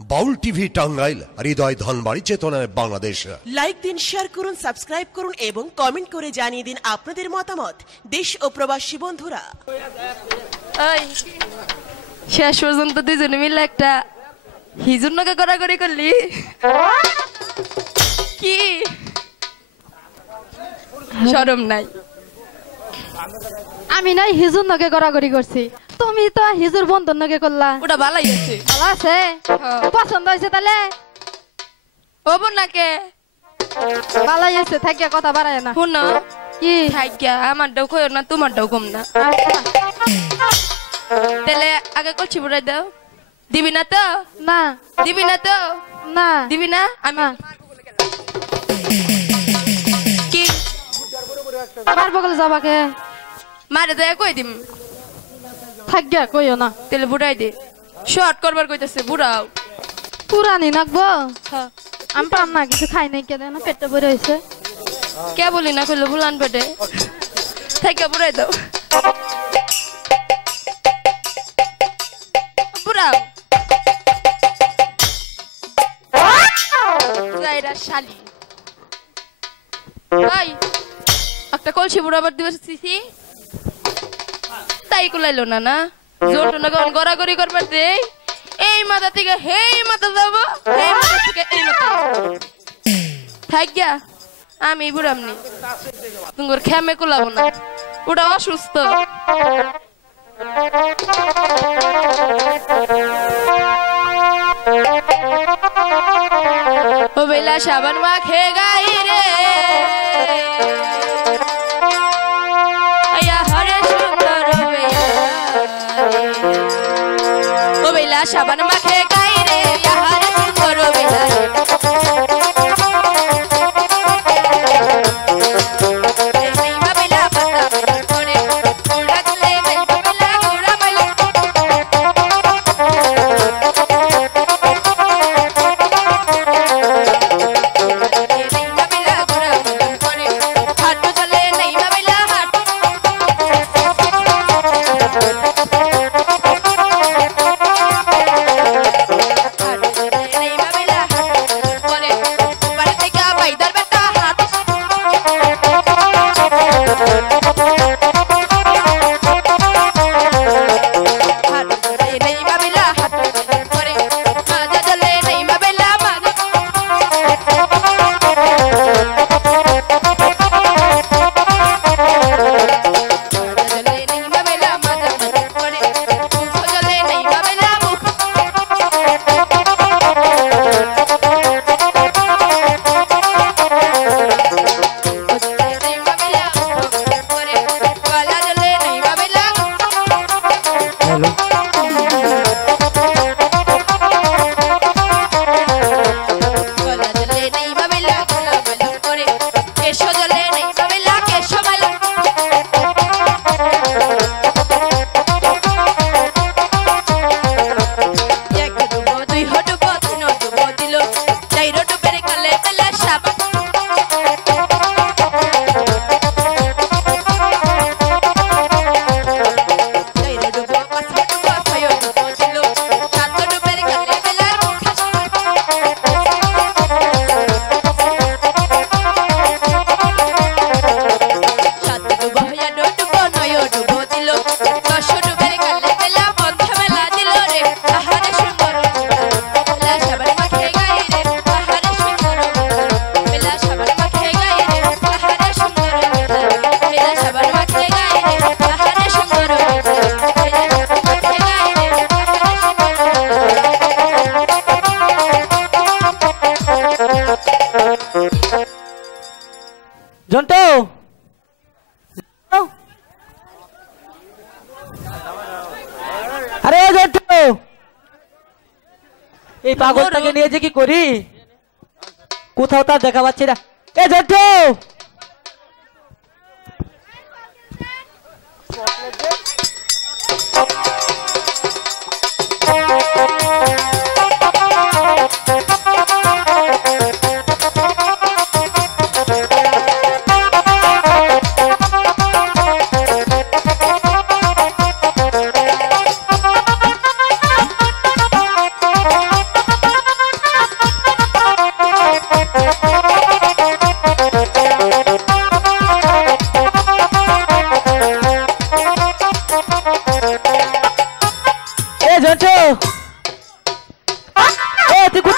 বাউল TV Tangail, হৃদয় ধনবাড়ি, চেতনায় Bangladesh. Like দিন, share করুন, সাবস্ক্রাইব করুন এবং কমেন্ট করে জানিয়ে দিন আপনাদের মতামত। দেশ ও প্রবাসী বন্ধুরা, শেষ পর্যন্ত দুজনে মিলে একটা হিজুর নকে গড়াগড়ি করলি কি শরম নাই? আমি নাই হিজুর নকে গড়াগড়ি করছি, তুমি তো হিজুর বন্ধুর নকে করলা। ওটা ভালোই হয়েছে, ভালো আছে, পছন্দ হয়েছে তাহলে হবো নাকে ভালোই হয়েছে। থাকিয়া কথা বাড়ায় না। শুনো কি থাকিয়া আমারটাও কই না, তোমারটাও কম না। তাহলে আগে কলছি বুড়াই দাও। দিবি না তো? না দিবি না তো? না দিবি না? আমি কি আমার বগলে যাবাকে মারে দেয়া কই দিম? থাকিয়া কইও না। তাহলে বুড়াই দে, শর্ট করবার কইতাছে বুড়াও। পুরানি নাকবো, হ্যাঁ আমি পাম না, কিছু খাই নাই কেন, পেটটা ভরে হয়েছে। কে বলি না কইলো বুলান পেটে থেকে বুড়াই দাও। বুড়াও যাইরা শালি ভাই, একটা কলসি বুড়াবার দিবস সিসি তাই কুলাইলো না। না জোর না গন গড়াগড়ি করবার দে, এই মাথা থেকে হেই মাথা যাবো, এই মাথা থেকে এই মাথা থাকিয়া আমি বুড়ামনি তোমার খেমে কুলাবো না, ওটা অসুস্থ। ও বেলা সাবান মাখে গাই রে, আয়া হরে সুন্দর বেলা, ও বেলা সাবান মাখে গাই রে, আয়া হরে সুন্দর বেলা। জন্টু, আরে জন্টু, এই পাগলটাকে নিয়ে যে কি করি, কোথাও তার দেখা পাচ্ছি না। এ জন্টু,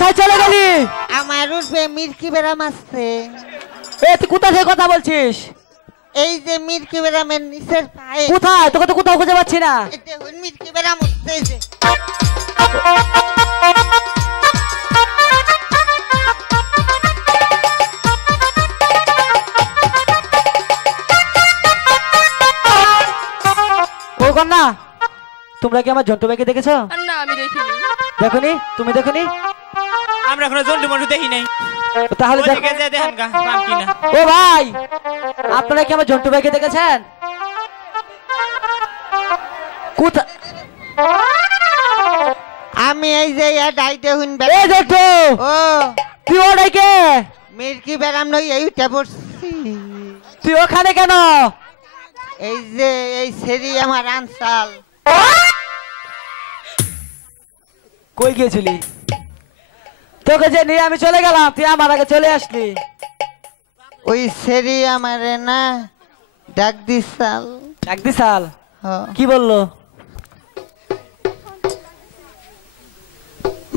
কোথায় চলে গেলি? আমার উঠবে মির্কি বেরাম আসছে। এ তুই কোথা থেকে কথা বলছিস? এই যে মির্কি বেরামের নিচের পায়ে। কোথায়? তোকে তো কোথাও খুঁজে পাচ্ছি না। এতে মির্কি বেরাম উঠছে এই যে। ও কন্যা, তোমরা কি আমার জন্টু ভাইকে দেখেছো? না আমি দেখিনি। দেখনি? তুমি দেখনি? আমরা এখনো জন্টু মন্টু দেখি নাই। তাহলে দেখো। ওদিকে যে দেখেন গা পাম কিনা। ও ভাই, আপনারা কি আমার জন্টু ভাইকে দেখেছেন? কোথা? আমি এই যে ডাইতে হুন এ জন্টু, ও তুই ওটাই কে? মির্কি বেরাম নই এই উঠে পড়ছি। তুই ওখানে কেন? এই যে এই সেরি আমার আনসাল। কই গিয়েছিলি? তোকে যে নিয়ে আমি চলে গেলাম, তুই আমার আগে চলে আসলি। ওই সেরি আমারে না ডাক দিছাল। একদি সাল হ। কি বললো?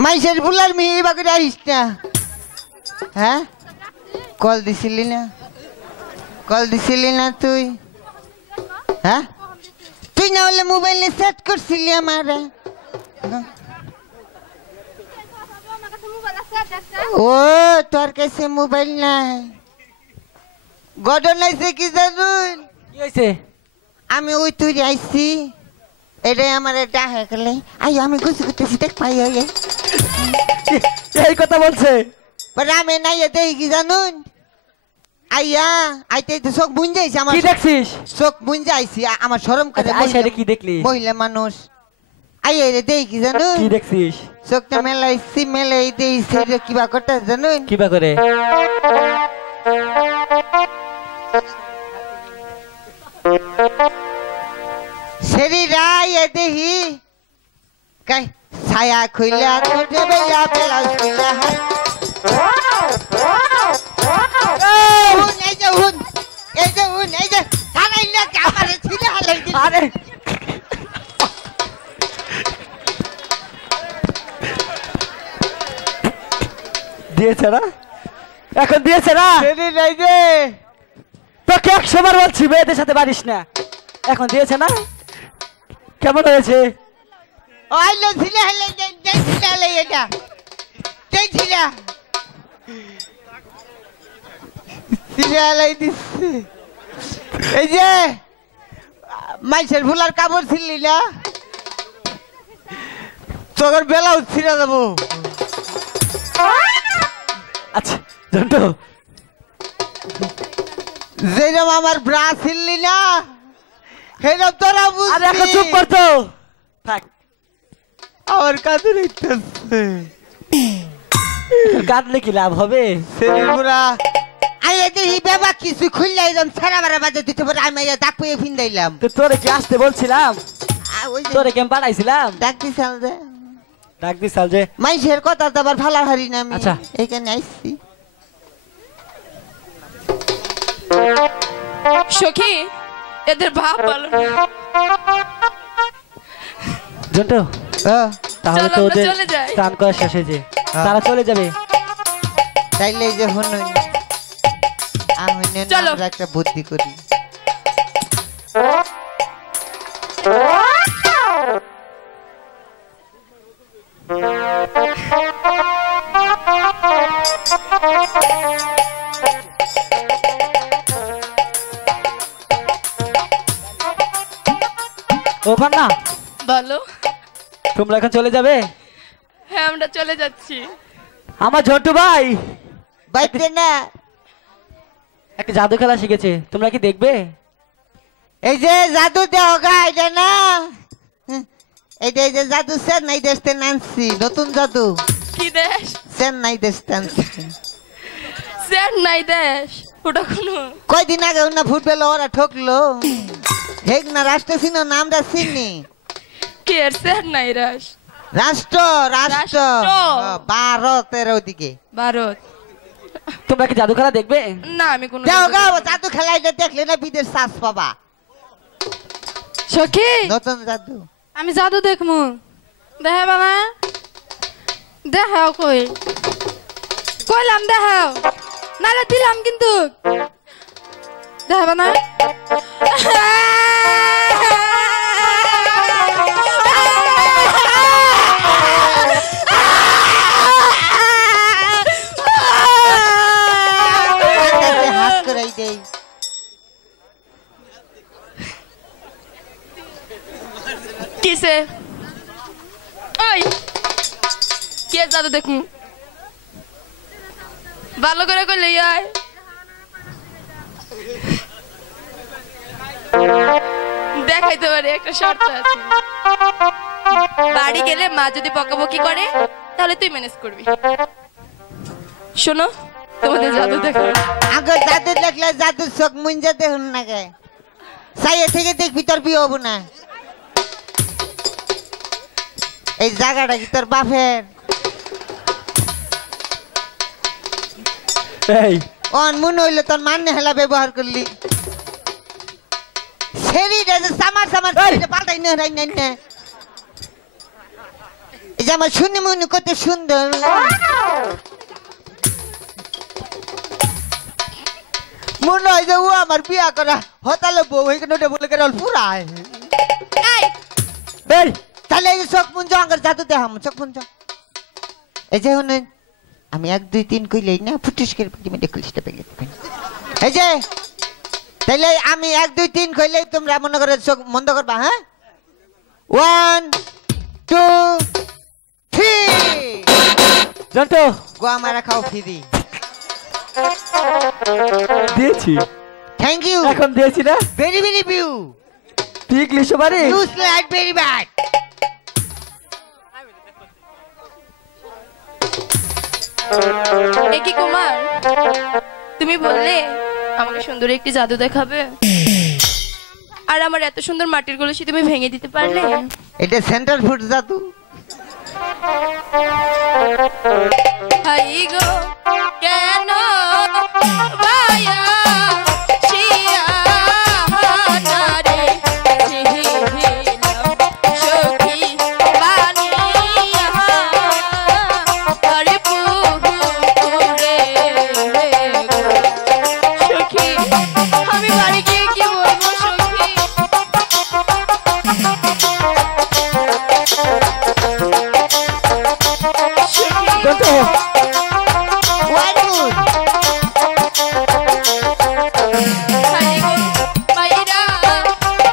মাইসের বুলার মেয়ে বাকি আসিস না। হ্যাঁ কল দিছিলি না? কল দিছিলি না তুই? হ্যাঁ তুই না হলে মোবাইলে সেট করছিলি আমারে। ও তোর কাছে মোবাইল নাই। ঘটনা হয়েছে কি জানুন? কি হয়েছে? আমি ওই তুই আইছি, এটাই আমার ডাহে গেলে আই আমি গুছি করতেছি দেখ পাই এই কথা বলছে? আমি নাই দেখি কি জানুন? আইয়া আইতে তো চোখ বুন যাইছে আমার। কি দেখছিস? চোখ বুন যাইছি আমার শরম করে। আচ্ছা, আইসা কি দেখলি? মহিলা মানুষ আইয়া রে দেখি কি জানুন? কি দেখছিস? চোখটা মেলাইছি মেলাই দিয়েছি কিবা করতে জানুন? কিবা করে? শরীরা এ দেহি কাই ছায়া খুইলা তোটে বেলা বেলা খুইলা হাই। এই যে হুন এই যে হুন এই যে হারাইলে আমারে ছিলে হালাই দিল। আরে দিয়েছে না? এখন দিয়েছে না? শরীর এই যে তোকে 100 বার বলছি মেয়েদের সাথে পারিস না। এখন দিয়েছে না? কেমন হয়েছে? আইলো ছিলে হালাই ছিলে হালাই এটা ছিলে ছিলে হালাই দিচ্ছে। এই যে মাইসের ফুলার কাপড় ছিলি না তোর বেলা ছিঁড়ে যাবো। আচ্ছা জন্টু, যেরকম আমার ব্রা ছিলি না সেরকম তোরা আরে এখন চুপ বুঝবি। করতো থাক। আমার কাছে নিতেছে কাঁদলে কি লাভ হবে? শরীর পুরা আইয়া দেখি বাবা কিছু খুললে একদম ছাড়া বাড়া বাজে দিতে পারে। আমি ডাক পেয়ে ফিন দিলাম। তো তোরে কি আসতে বলছিলাম? ওই যে তোরে কেম পাঠাইছিলাম? ডাক দিছাল যে ডাক দিছাল যে। মাইসের কথা তো আবার ভালো হারি না আমি। আচ্ছা। এইখানে আইসি। সখী এদের ভাব ভালো না। জন্টু তাহলে চল তো আমরা ওদের চলে যাই। স্নান করা শেষ হয়েছে, তারা চলে যাবে। তাইলে এই যে শুনুন আমি চলো। আমরা একটা বুদ্ধি করি। ও কন্যা, বলো। তোমরা এখন চলে যাবে? হ্যাঁ আমরা চলে যাচ্ছি। আমার ঝন্টু ভাই বাইতে না একটা জাদু খেলা শিখেছে, তোমরা কি দেখবে? এই যে জাদু দেওয়া গা এটা না এই যে জাদু চেন্নাই দেশ থেকে আনছি নতুন জাদু। কি দেশ? চেন্নাই দেশ থেকে আনছি। চেন্নাই দেশ? ওটা কোনো কয়দিন আগে না ফুটবল ওরা ঠকলো হেক না রাষ্ট্র চিনো না আমরা চিনি। কি এর চেন্নাই রাস? রাষ্ট্র রাষ্ট্র ভারতের ওদিকে। ভারত? তোমরা কি জাদু খেলা দেখবে? না আমি কোনো যাও গা জাদু খেলাইটা দেখলে না বিদেশ চাষ পাবা। সখী নতুন জাদু আমি জাদু দেখমু, দেখে বাবা দেখাও কই কইলাম দেখাও নালে দিলাম কিন্তু দেখাবা না হাত করাই দেই কিসে ওই কে জাদু দেখুন ভালো করে করলে আয় দেখাইতে পারে একটা শর্ত আছে বাড়ি গেলে মা যদি বকাবকি করে তাহলে তুই ম্যানেজ করবি শোনো তোমাদের জাদু দেখো আগে জাদু দেখলে জাদুর চোখ মুঞ্জা দেখুন না গে সাইয়ে থেকে দেখবি তোর বিয়ে হবো না এই জায়গাটা কি তোর বাপের এই অন মনে হইলো তোর মান্য হেলা ব্যবহার করলি শরীরে যে সামার সামার পাল্টাই না রাই না এই যে আমার শুনে মনে কত সুন্দর মনে হয় যে ও আমার বিয়া করা হতালে বউ এখানে ওটা বলে কেন পুরা এই তাহলে এই চোখ মুঞ্জ আঙ্গার জাদু দেখাম চোখ মুঞ্জ এই যে শুনুন আমি 1 2 3 কইলেই না ফুটিস করে মেটে খুলিসটা পেলে এই যে তাহলে আমি 1 2 3 কইলেই তোমরা মনে করে চোখ বন্ধ করবা হ্যাঁ 1 2 3 জন্টু গোয়া মারা খাও ফ্রি দিয়েছি থ্যাংক ইউ এখন দিয়েছি না ভেরি ভেরি বিউ ঠিক লিখতে পারি ইউ স্লাইড ভেরি ব্যাড এ কি কুমার তুমি বললে আমাকে সুন্দর একটি জাদু দেখাবে আর আমার এত সুন্দর মাটির কলসি তুমি ভেঙে দিতে পারলে এটা সেন্টার ফুড জাদু হাই গো কেন বায়া শিয়া নারে জিহিলাম সখী বানিয়া আরে পুরে সখী আমি বাড়ি গিয়ে কি বলবো সখী জন্টু ওয়ান গুড হাই গো মাইরা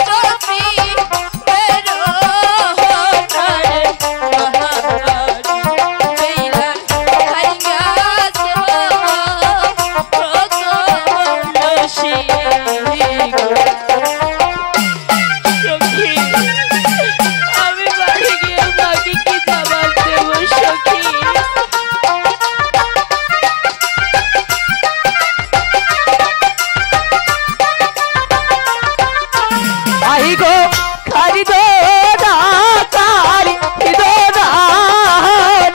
তোরফি বেরো হতারে মহারি বেইলা হাই গাছে প্রতলসি সখী আমি বাড়ি গিয়ে মাকে কি জবাব দেব সখী আহি গো খারি দো না কারি দো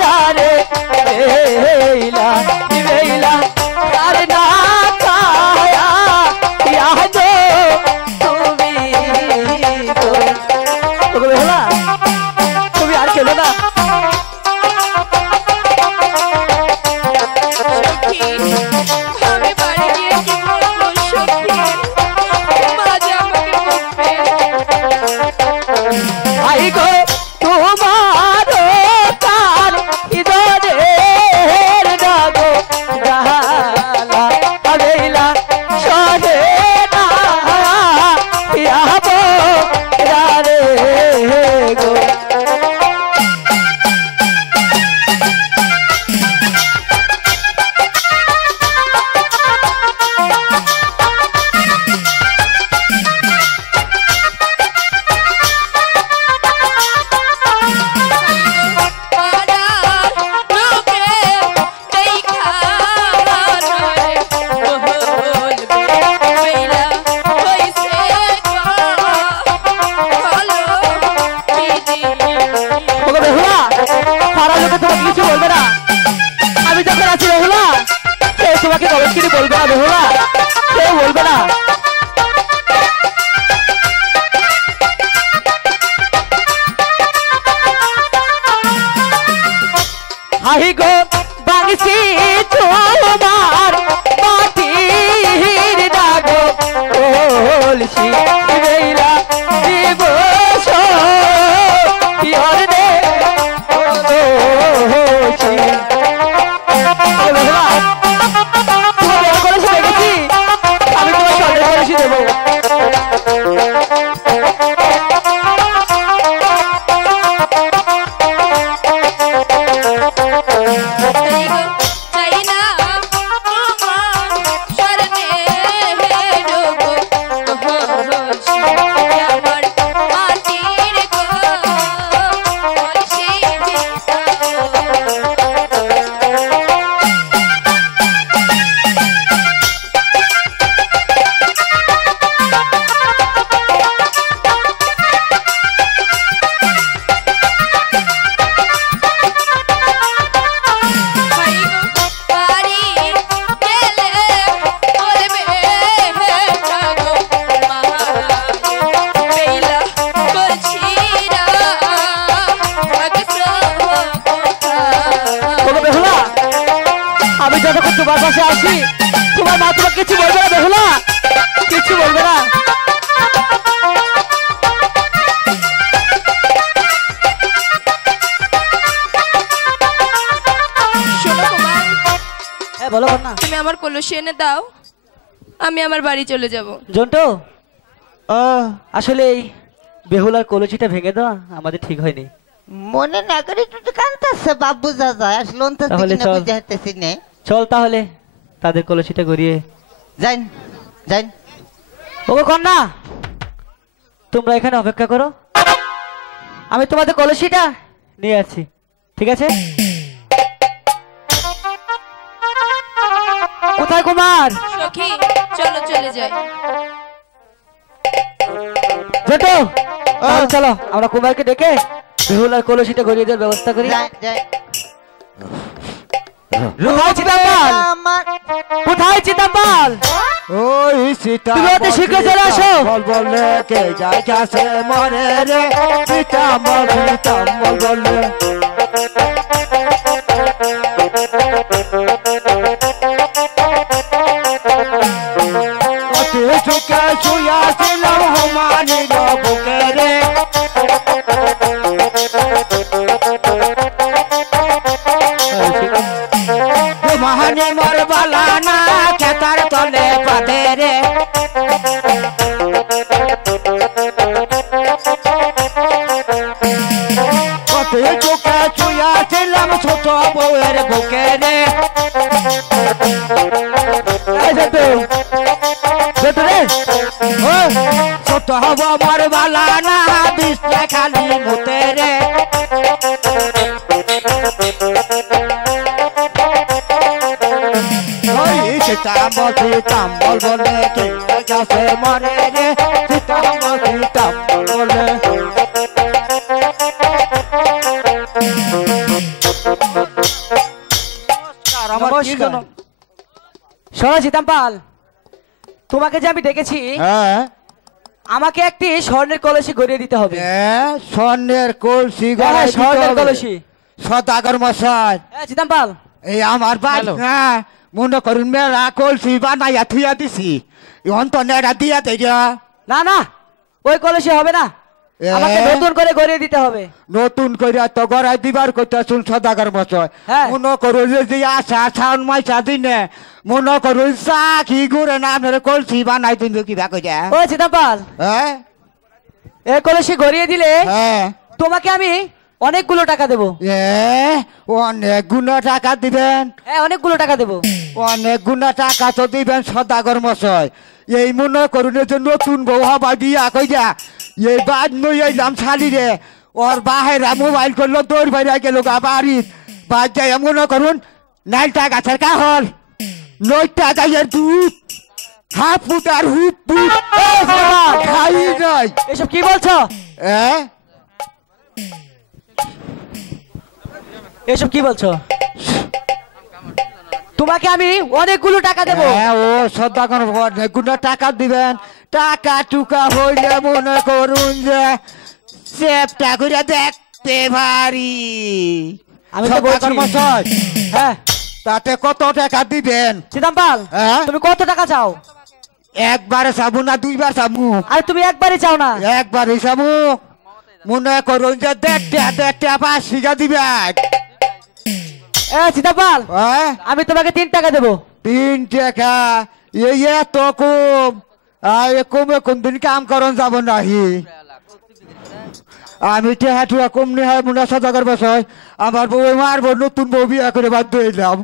না রে বেইলা বেইলা আর না কায়া ইয়া দো তুমি তো ওগো বেলা তুমি আর কেলো না সখী আমি বাড়ি গিয়ে কি বলবো সখী মা যে আমাকে বকবে আহি গো তোমার কার ইদরের দাগো জালা আবেলা সহে না ইয়াবো রে গো পাড়ার লোকে দেখা নয় বলবে বেলা হইছে ভালো দিদি ওগো বেহুলা পাড়ার লোকে তোমাকে কিছু বলবে না আমি যখন আছি বেহুলা কেউ তোমাকে গলত করে বলবে না বেহুলা কেউ বলবে না হাহি গো বাংসি তোমার মাটির দাগো কলসি বেলা দিবস পিয়র দে কলসি তোমার কলসি দেখেছি আমি তোমার স্বর্ণের কলসি দেবো তোমার পাশে আসি তোমার মা তোমার কিছু বলবে না বেহুলা কিছু বলবে না শোনো কুমার হ্যাঁ বলো না তুমি আমার কলসি এনে দাও আমি আমার বাড়ি চলে যাব জন্টু আসলে এই বেহুলার কলসিটা ভেঙে দেওয়া আমাদের ঠিক হয়নি মনে না করে একটু কান্তাছে বাবু দাদা আসলে অন্তর তাহলে থেকে না চল। বুঝে হাঁটতেছি না চল তাহলে তাদের কলসিটা গড়িয়ে যাই যাই ওগো কন্যা তোমরা এখানে অপেক্ষা করো আমি তোমাদের কলসিটা নিয়ে আসছি ঠিক আছে কোথায় কুমার সখী চলো চলে যাই জেঠু তাহলে চলো আমরা কুমারকে ডেকে বেহুলার কলসিটা গড়িয়ে দেওয়ার ব্যবস্থা করি যাই যাই কোথায় চিতাম্বাল আমার কোথায় চিতাম্বাল ওই সীতা তুমি অতি শীঘ্র চলে আসো বল বলে কে যায় কাছে মরে রে সীতা বল বলে অতি সুখে শুয়াছিলাম হমানি বুকে রে মহানি মর বালা না খেতার তলে পাতে রে কত চোখে ছুঁয়াছিলাম ছোট বউয়ের বুকে রে ছোট হব মর বালা না বিষ্ণে খালি মুতে রে সীতাম্বল বলে কে গেছে মরে রে সীতাম্বল বলে শোনো চিতাম্পাল তোমাকে যে আমি ডেকেছি হ্যাঁ আমাকে একটি স্বর্ণের কলসি গড়িয়ে দিতে হবে স্বর্ণের কলসি হ্যাঁ, স্বর্ণের কলসি সদাগর মশাই হ্যাঁ চিতাম্পাল এই আমার বাড়ি না মনে করুন মেলা কলসি বানাইয়া থুইয়া দিছি অন্ত নেড়া দিয়া দেয় না না ওই কলসি হবে না আমাকে নতুন করে গড়িয়ে দিতে হবে নতুন করে তো গড়াই দিবার কথা শুন সদাগর মশাই হ্যাঁ। মনে করুন যে আশা ছাউন মাইসা দিনে মনে করুন চাকি ঘুরে না আপনার কলসি বানাই দিন কি ভাগ ও চিতাম্পাল হ্যাঁ এই কলসি গড়িয়ে দিলে হ্যাঁ তোমাকে আমি অনেকগুলো টাকা দেবো অনেক গুণ টাকা দিবেন হ্যাঁ অনেকগুলো টাকা দেবো অনেক গুণ টাকা তো দিবেন সদাগর মশাই এই মনে করুন যে নতুন বউ হবা দিয়া কই যা এই বাদ নই এলাম শালি রে ওর বাহেরা মোবাইল করলো দৌড় বাইরে গেল গা বাড়ির বাদ যাই মনে করুন 9টা গাছের কাহল 9টা গাছের দুধ হাফ ফুট আর হুপ ফুট খাই নাই এসব কি বলছো এসব কি বলছো তোমাকে আমি অনেকগুলো টাকা দেবো ও সদাগর অনেকগুলো টাকা দিবেন টাকা টুকা হইলে মনে করুন যে চেপটা করে দেখতে পারি আমি তো সদাগর বলছি মশাই হ্যাঁ তাতে কত টাকা দিবেন? চিদাম্পাল হ্যাঁ? তুমি কত টাকা চাও? একবারে চাবো না দুইবার চাবো? আরে তুমি একবারই চাও না? একবারই চাবো। মনে করুন যে দেখতে আবার শিখা দিবেন। এ চিদাম্পাল হ্যাঁ? আমি তোমাকে 3 টাকা দেবো। 3 টাকা? এই এত কম? কমে কোন দিন কাম করন যাব নাহি। আমি টেহাটুয়া কম নি হয় মনে সদাগর বসয় আমার বউ মারবো, নতুন বউ বিয়া করে বাধ্য হইলাম।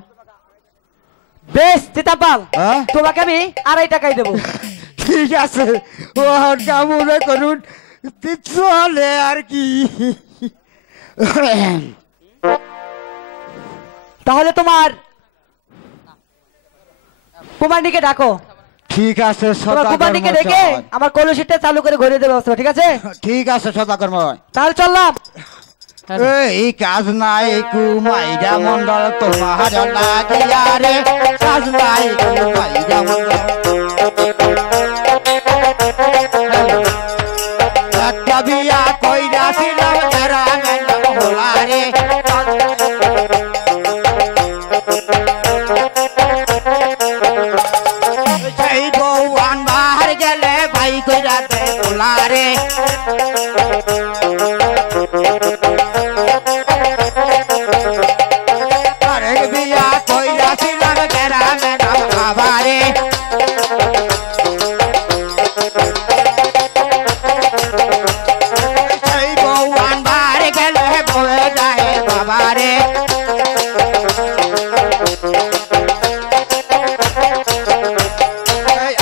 বেশ চিদাম্পাল হ্যাঁ? তোমাকে আমি 2.5 টাকাই দেবো। ঠিক আছে, ও কামনা করুন চলে আর কি। তাহলে তোমার কুমারনিকে ডাকো। ঠিক আছে তোমার সদাগর কুমারনিকে ডেকে মশাই। আমার কলসিটা চালু করে ঘুরে দেবে অবস্থা, ঠিক আছে? ঠিক আছে সদাগর মশাই। তাহলে চললাম। এই কাজ নাই কুমাইরা মন্ডল তোমার লাগিয়া রে, কাজ নাই কুমাইরা মন্ডল। একটা বিয়া কইরাছিলাম তারা মেন্ডল হোলা রে, সেই বউ আনবার গেলে ভাই কইরাতে হোলা রে। আরেক বিয়া কইরাছিলাম তারা মেন্ডল খাবারে, সেই বউ আনবার গেলে বয়ে যায় বাবারে।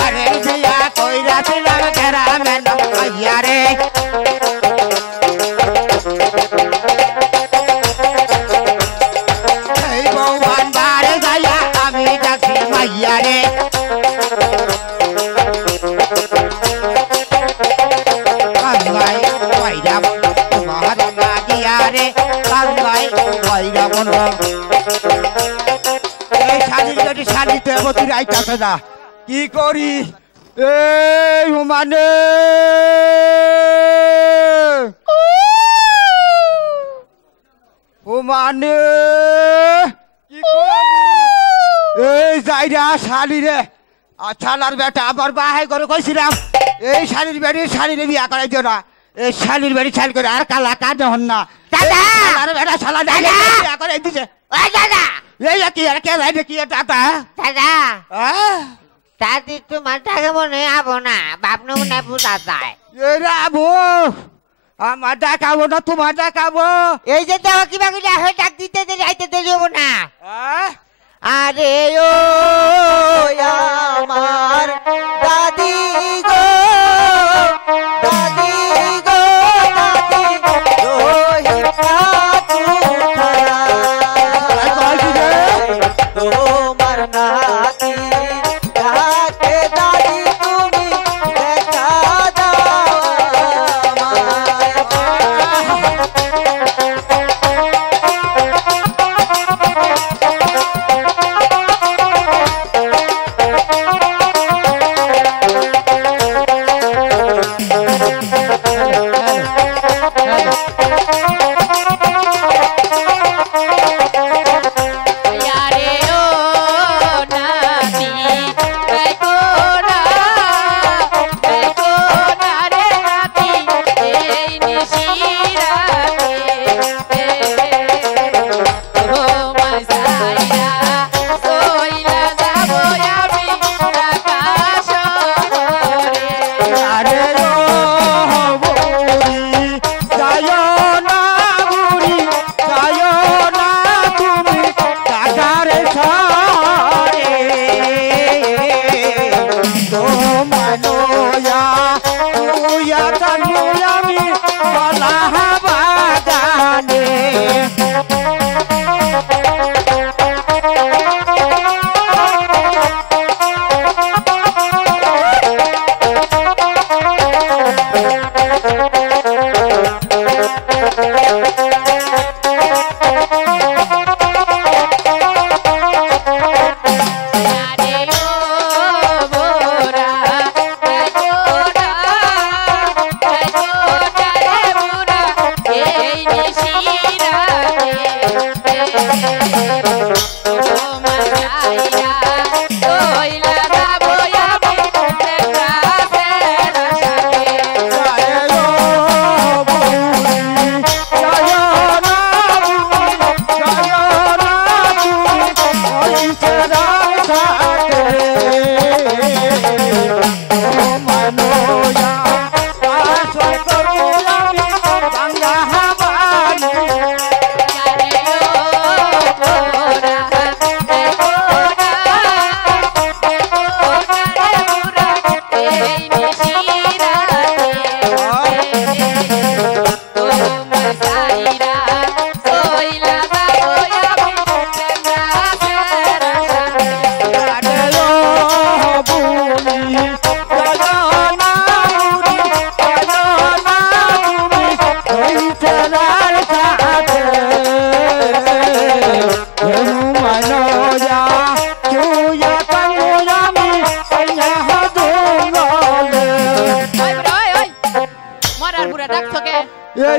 আরেক বিয়া কইরাছিলাম তারা মেন্ডল খাইয়া রে, এই বউ আনবার যাইয়া আমি ডাকি মাইয়া রে। কালুয়াই কইরা মন্ডল তোমার লাগিয়া রে, কালুয়াই কইরা মন্ডল। এই শাড়ির যদি শাড়িতে বতুর আইতাছে না, কি করি? এই হুমানে হুমানে কি করি? এই যাইরা শাড়ি রে, ছালার বেটা আবার বাহাই করে কইছিলাম এই শাড়ির বেড়ি শাড়িরে বিয়া করাই দিও না। এই শাড়ির বেড়ি শাড়ি করে আর কালা কাজ হন না। দাদা! ছালার বেটা ছালা বিয়া করাই দিছে। ওই দাদা এই কি আর কে যাই কি দাদা? দাদা হ্যাঁ? দাদি তোমার টাকা মনে আবো না, বাপনু মনে পূজা যায়। এরা আবো আমার ডাকাবো না তোমার ডাকাবো? এই যে দেওয়া কিবা করে হয়ে ডাক দিতে দেরি আইতে দেরি হবো না। হ্যাঁ? আরে ও আমার দাদি গো, দাদি গো, দাদি রোহিতা তোমার নাতি ডাকে দাদি তুমি দেখা দাও আমায়। আরে ও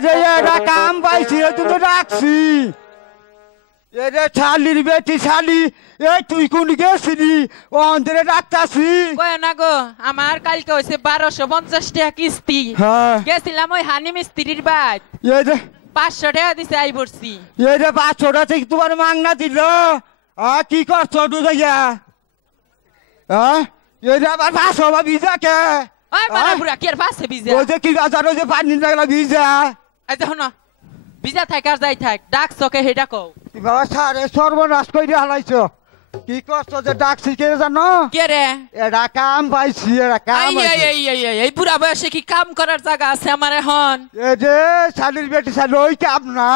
যে এরা কাম পাইছি তুমি রাখছি এরে শালির বেটি শালি এই তুই কোন গেছিলি ও অন্তরে রাখতাছি কয় না গো আমার কালকে হইছে 1250 টাকা কিস্তি হ্যাঁ গেছিলাম ওই হানি মিস্ত্রির বাদ এই যে 500 টাকা দিছে আই পড়ছি এই যে 500 টাকা থেকে তোমার মাংনা দিল কি করছো দুজাইয়া এই যে আবার 500 বা ভিজা কে ওই বাড়া বুড়া কি আর পাশে ভিজা ওই যে কি বাজার ওই যে পানি লাগলা ভিজা এই দেখো না ভিজা থাক আর যাই থাক ডাক চকে হেডা কও বাবা সারে সর্বনাশ কইরে হালাইছো কি করছো যে ডাকছি কে জানো কে রে এরা কাম পাইছি এরা কাম এই বুড়া বয়সে কি কাম করার জায়গা আছে আমার এখন এই যে শালির বেটি শালি ওই কাম না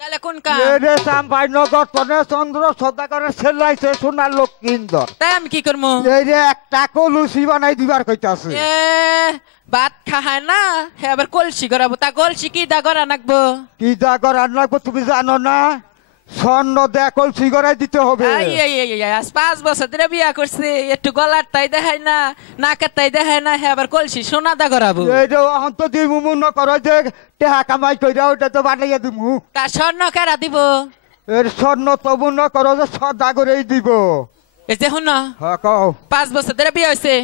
তাহলে কোন কাম এই যে সাম্পাই নগর তনে চন্দ্র সদাগরের সেলাইছে সোনার লক্ষ্মীন্দর তাই আমি কি করবো এই যে একটা কলুসি বানাই দিবার কইতাছে ভাত খাহায় না হে আবার কলসি করাবো তা কলসি কি দা করা নাকবো কি দা করা নাকবো তুমি জানো না স্বর্ণ দে কলসি করাই দিতে হবে আজ 5 বছর ধরে বিয়া করছে একটু গলার তাই দেখায় না নাকের তাই দেখায় না হে আবার কলসি সোনা দা করাবো এই যে এখন তো দিমু মন করো যে টেহা কামাই কইরা ওটা তো বানাইয়া দিমু তা স্বর্ণ কেরা দিব এর স্বর্ণ তো মন করো যে সদা করেই দিব এই যে হুন হ্যাঁ কও 5 বছর ধরে বিয়ে হইছে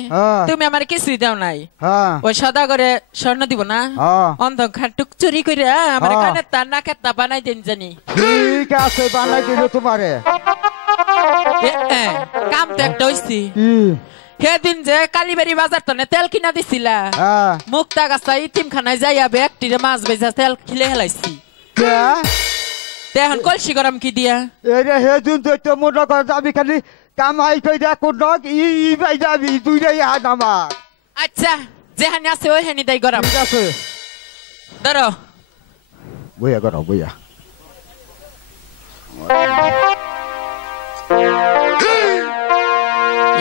তুমি আমার কিছুই দাও নাই ওই সদা করে স্বর্ণ দিব না অন্ধকার টুক চুরি করে আমার কানে তার নাকের তা বানাই দেন জানি ঠিক আছে বানাই দিল তোমারে কাম তো একটা হইছি সেদিন যে কালীবাড়ি বাজার তো তেল কিনা দিছিলা মুক্তা গাছা ইতিম খানায় যাইয়া একটিরে মাছ বেজা তেল খিলে হেলাইছি এখন কলসি গরম কি দিয়া এই রে সেদিন তো মনে কর আমি খালি কামাই কইরা কোন ই বাই যাবি দুইটাই হাত আমার আচ্ছা যেখানে আছে ওই হানি দাই গরম ঠিক আছে ধরো বইয়া করো বইয়া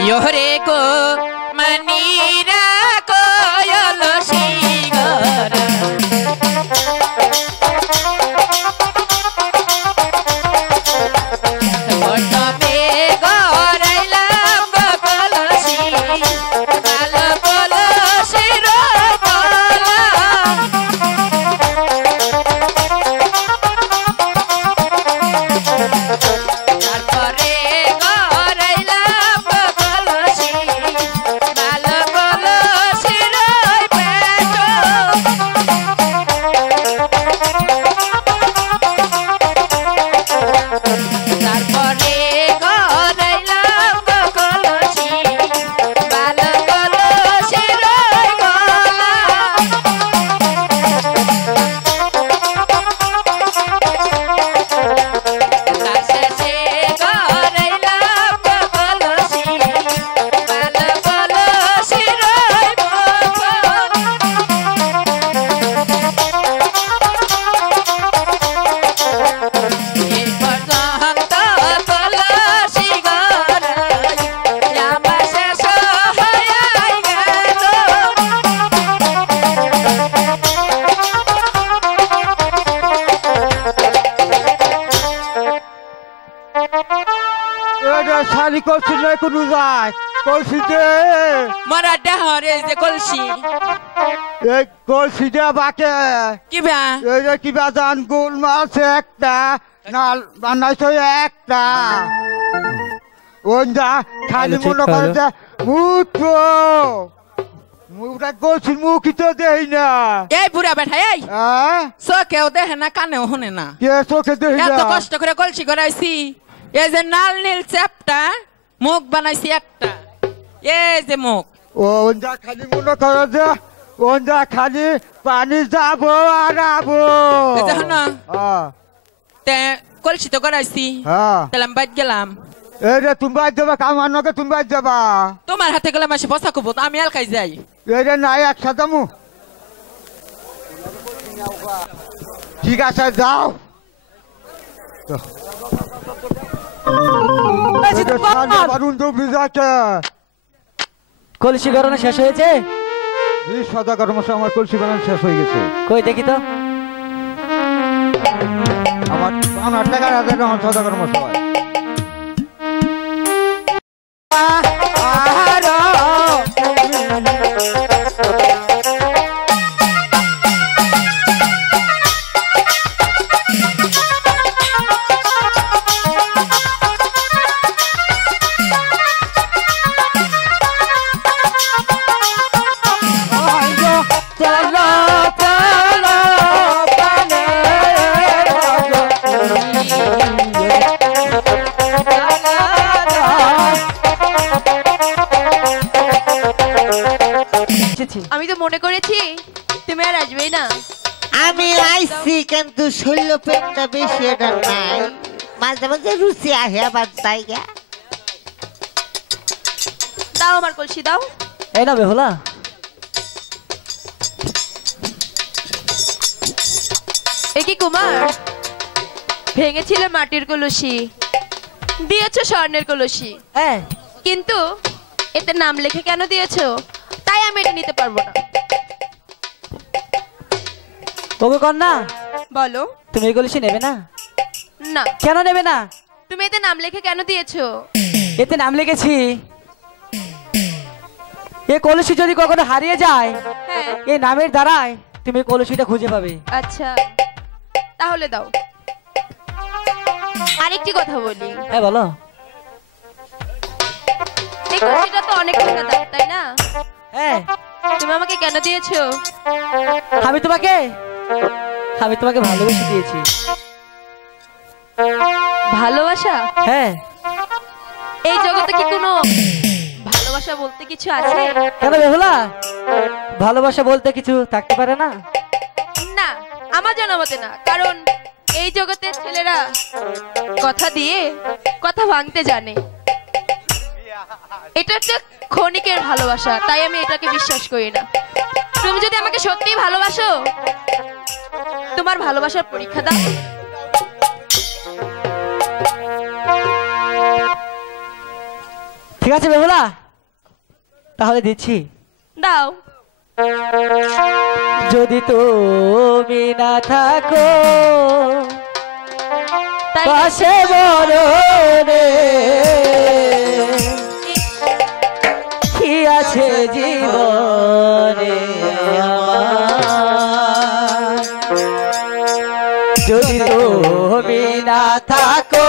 ইহরে কো মনিরা কোয়ল শিগর শাড়ি কলসি নয় কোনো যায় কলসিতে মরা দেহরে যে কলসি এই কলসি দে বাকে কিবা এই যে কিবা জান গোল মাছ একটা নাল বানাইছো একটা ওন্দা খালি মনে করে যে মুতো মুটা কলসি মুখি তো দেই না এই বুড়া বেটা এই চোখেও দেখে না কানেও শুনে না কে চোখে দেই না এত কষ্ট করে কলসি করাইছি এই যে নাল নীল চ্যাপটা মুখ বানাইছি একটা এই যে মুখ ওন্দা খালি মনে করে যে ওন্দা খালি পানি যাবো আর আবো দেখো না তে কলসি তো করাইছি গেলাম বাইট গেলাম এই রে তুমি বাইট যাবা কামার নকে তুমি বাইট যাবা তোমার হাতে গেলাম এসে বসা করবো আমি এলকাই যাই এই রে নাই একসাথে মু ঠিক আছে যাও কলসি গরম শেষ হয়েছে সদাগর মশাই আমার কলসি বানানো শেষ হয়ে গেছে কই দেখি তো আমার 5 টাকা রাখেন সদাগর মশাই মনে করেছি তুমি আর আসবেই না। আমি আইছি কিন্তু শৈল পেটটা বেশি এটা নাই, মাঝে মাঝে রুচি আহে আবার জায়গা। দাও আমার কলসি দাও। এই না বেহুলা, এ কি কুমার, ভেঙেছিলে মাটির কলসি, দিয়েছো স্বর্ণের কলসি, হ্যাঁ কিন্তু এতে নাম লিখে কেন দিয়েছো? তাই আমি এটা নিতে পারবো না। ওগো কন্যা, বলো। তুমি এই কলসি নেবে না? না। কেন নেবে না? তুমি এতে নাম লিখে কেন দিয়েছো? এতে নাম লিখেছি, এই কলসি যদি কখনো হারিয়ে যায়, হ্যাঁ। এই নামের দ্বারাই তুমি কলসিটা খুঁজে পাবে। আচ্ছা তাহলে দাও। আরেকটি কথা বলি। হ্যাঁ বলো। এই কলসিটা তো অনেক টাকা দাম, তাই না? হ্যাঁ। তুমি আমাকে কেন দিয়েছো? আমি তোমাকে ভালোবেসে দিয়েছি। ভালোবাসা? হ্যাঁ। এই জগতে কি কোনো ভালোবাসা বলতে কিছু আছে? কেন বেহুলা, ভালোবাসা বলতে কিছু থাকতে পারে না? না, আমার জানা মতে না। কারণ এই জগতের ছেলেরা কথা দিয়ে কথা ভাঙতে জানে। এটা হচ্ছে ক্ষণিকের ভালোবাসা, তাই আমি এটাকে বিশ্বাস করি না। তুমি যদি আমাকে সত্যিই ভালোবাসো, তোমার ভালোবাসার পরীক্ষা দাও। ঠিক আছে বেহুলা, তাহলে দিচ্ছি। দাও। যদি তুমি না থাকো পাশে মরণে, কি আছে জীবনে আমার? যদি তুমি না থাকো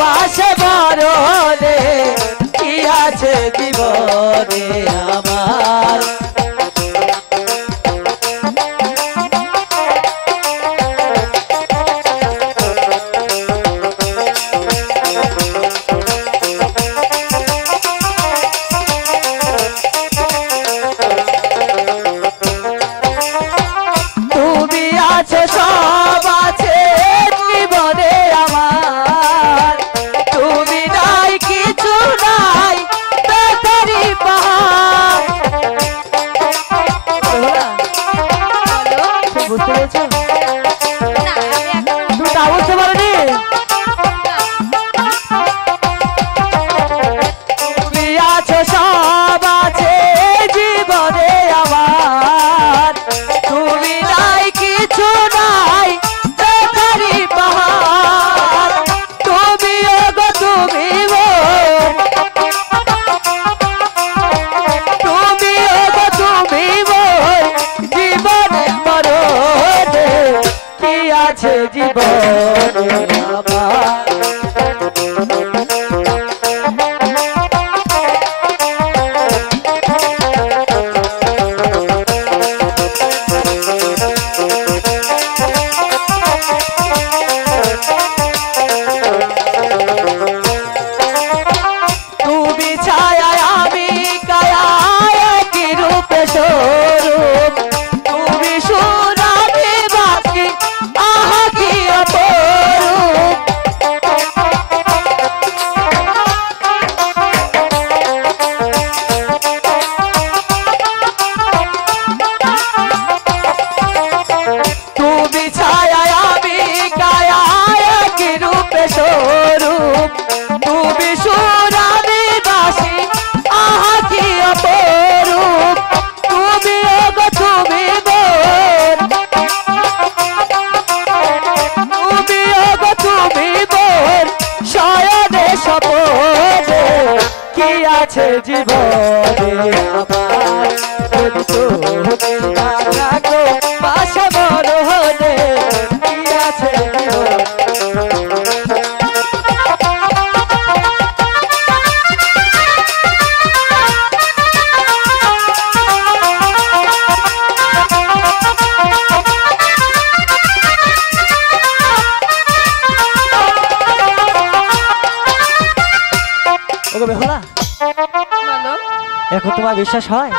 পাশে মরণে, কি আছে জীবনে আমার? তুমি আছো, সব আছে জীবনে আমার, তুমি নাই কিছু নাই, বেকারি পাহাড়। বুঝতে পেরেছো? না, আমি এখনো তুমি তা বুঝতে পারোনি? তুমি আছো, সব আছে জীবনে আমার, তুমি নাই কিছু নাই, বেকারি পাহাড়। তুমি ওগো তুমি মোর, তুমি ওগো তুমি মোর, জীবনে মরণে, কি আছে জীবনে আমার? তুমি ছায়া আমি কায়া, একই রূপে স্বরূপ, তুমি সুর আমি বাঁশি, আহা কি অপরূপ। তুমি ছায়া আমি কায়া, একই রূপে স্বরূপ, তুমি সুর আমি বাঁশি, আহা কি অপরূপ। তুমি ওগো তুমি মোর, তুমি ওগো তুমি মোর, শয়নে স্বপনে, কি আছে জীবনে আমার? যদি তুমি না থাকো পাশে মরণে, কি আছে জীবনে? ওগো বেহুলা, বলো। এখন তোমার বিশ্বাস হয়?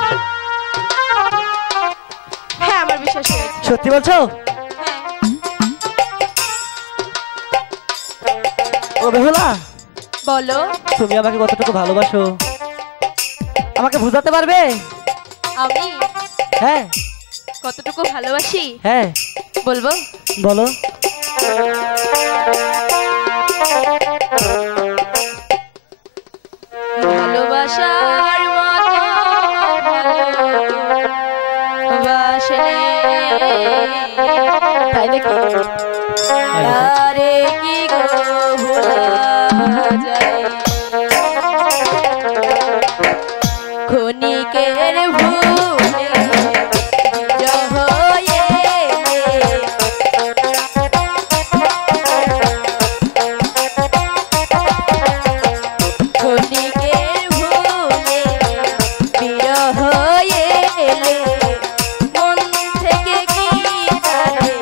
বিশ্বাস হয়েছে। সত্যি বলছো? ও বেহুলা, বলো তুমি আমাকে কতটুকু ভালোবাসো আমাকে বুঝাতে পারবে? আমি হ্যাঁ। কতটুকু ভালোবাসি? হ্যাঁ বলবো। বলো। ভালোবাসার মতো ভালোবাসে তাই নাকি? তারে কি গো ভোলা যায়, ক্ষণিকের ভুলে বিরহ এলে, ক্ষণিকের ভুলে বিরহ এলে, মন থেকে কি তারে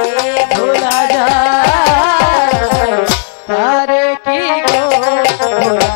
ভোলা যায়, তারে কি গো ভোলা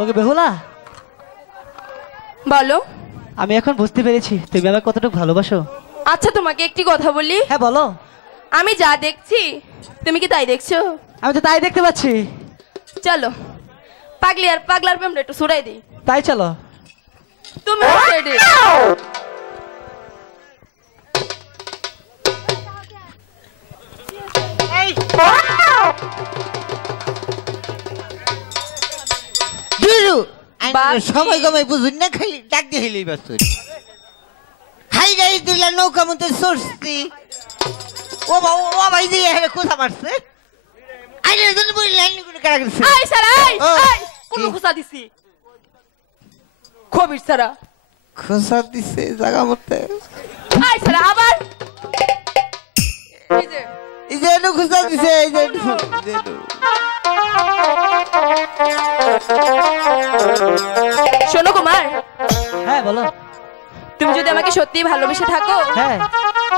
ওকে বেহুলা, বলো। আমি এখন বুঝতে পেরেছি তুমি আমাকে কতটুকু ভালোবাসো। আচ্ছা তোমাকে একটি কথা বলি। হ্যাঁ বলো। আমি যা দেখছি তুমি কি তাই দেখছো? আমি তো তাই দেখতে পাচ্ছি। চলো পাগলি আর পাগলার প্রেমটা একটু ছুড়াই দিই। তাই চলো। তুমি রেডি? সময় কমাই বুঝুন না, খালি ডাক দিয়ে হেলি বাসুর হাই গাই দিলা নৌকা মধ্যে সরছি। ও ভাই দিয়ে কোথা মারছে? আরে তুমি বললে লাইন করে কারা গেছে আই স্যার আই কোন খুসা দিছি খবির স্যার খোসা দিছে জায়গা মতে আই স্যার আবার এই যে নো খোসা দিছে এই যে শোনো কুমার হ্যাঁ বলো তুমি যদি আমাকে সত্যি ভালোবেসে থাকো হ্যাঁ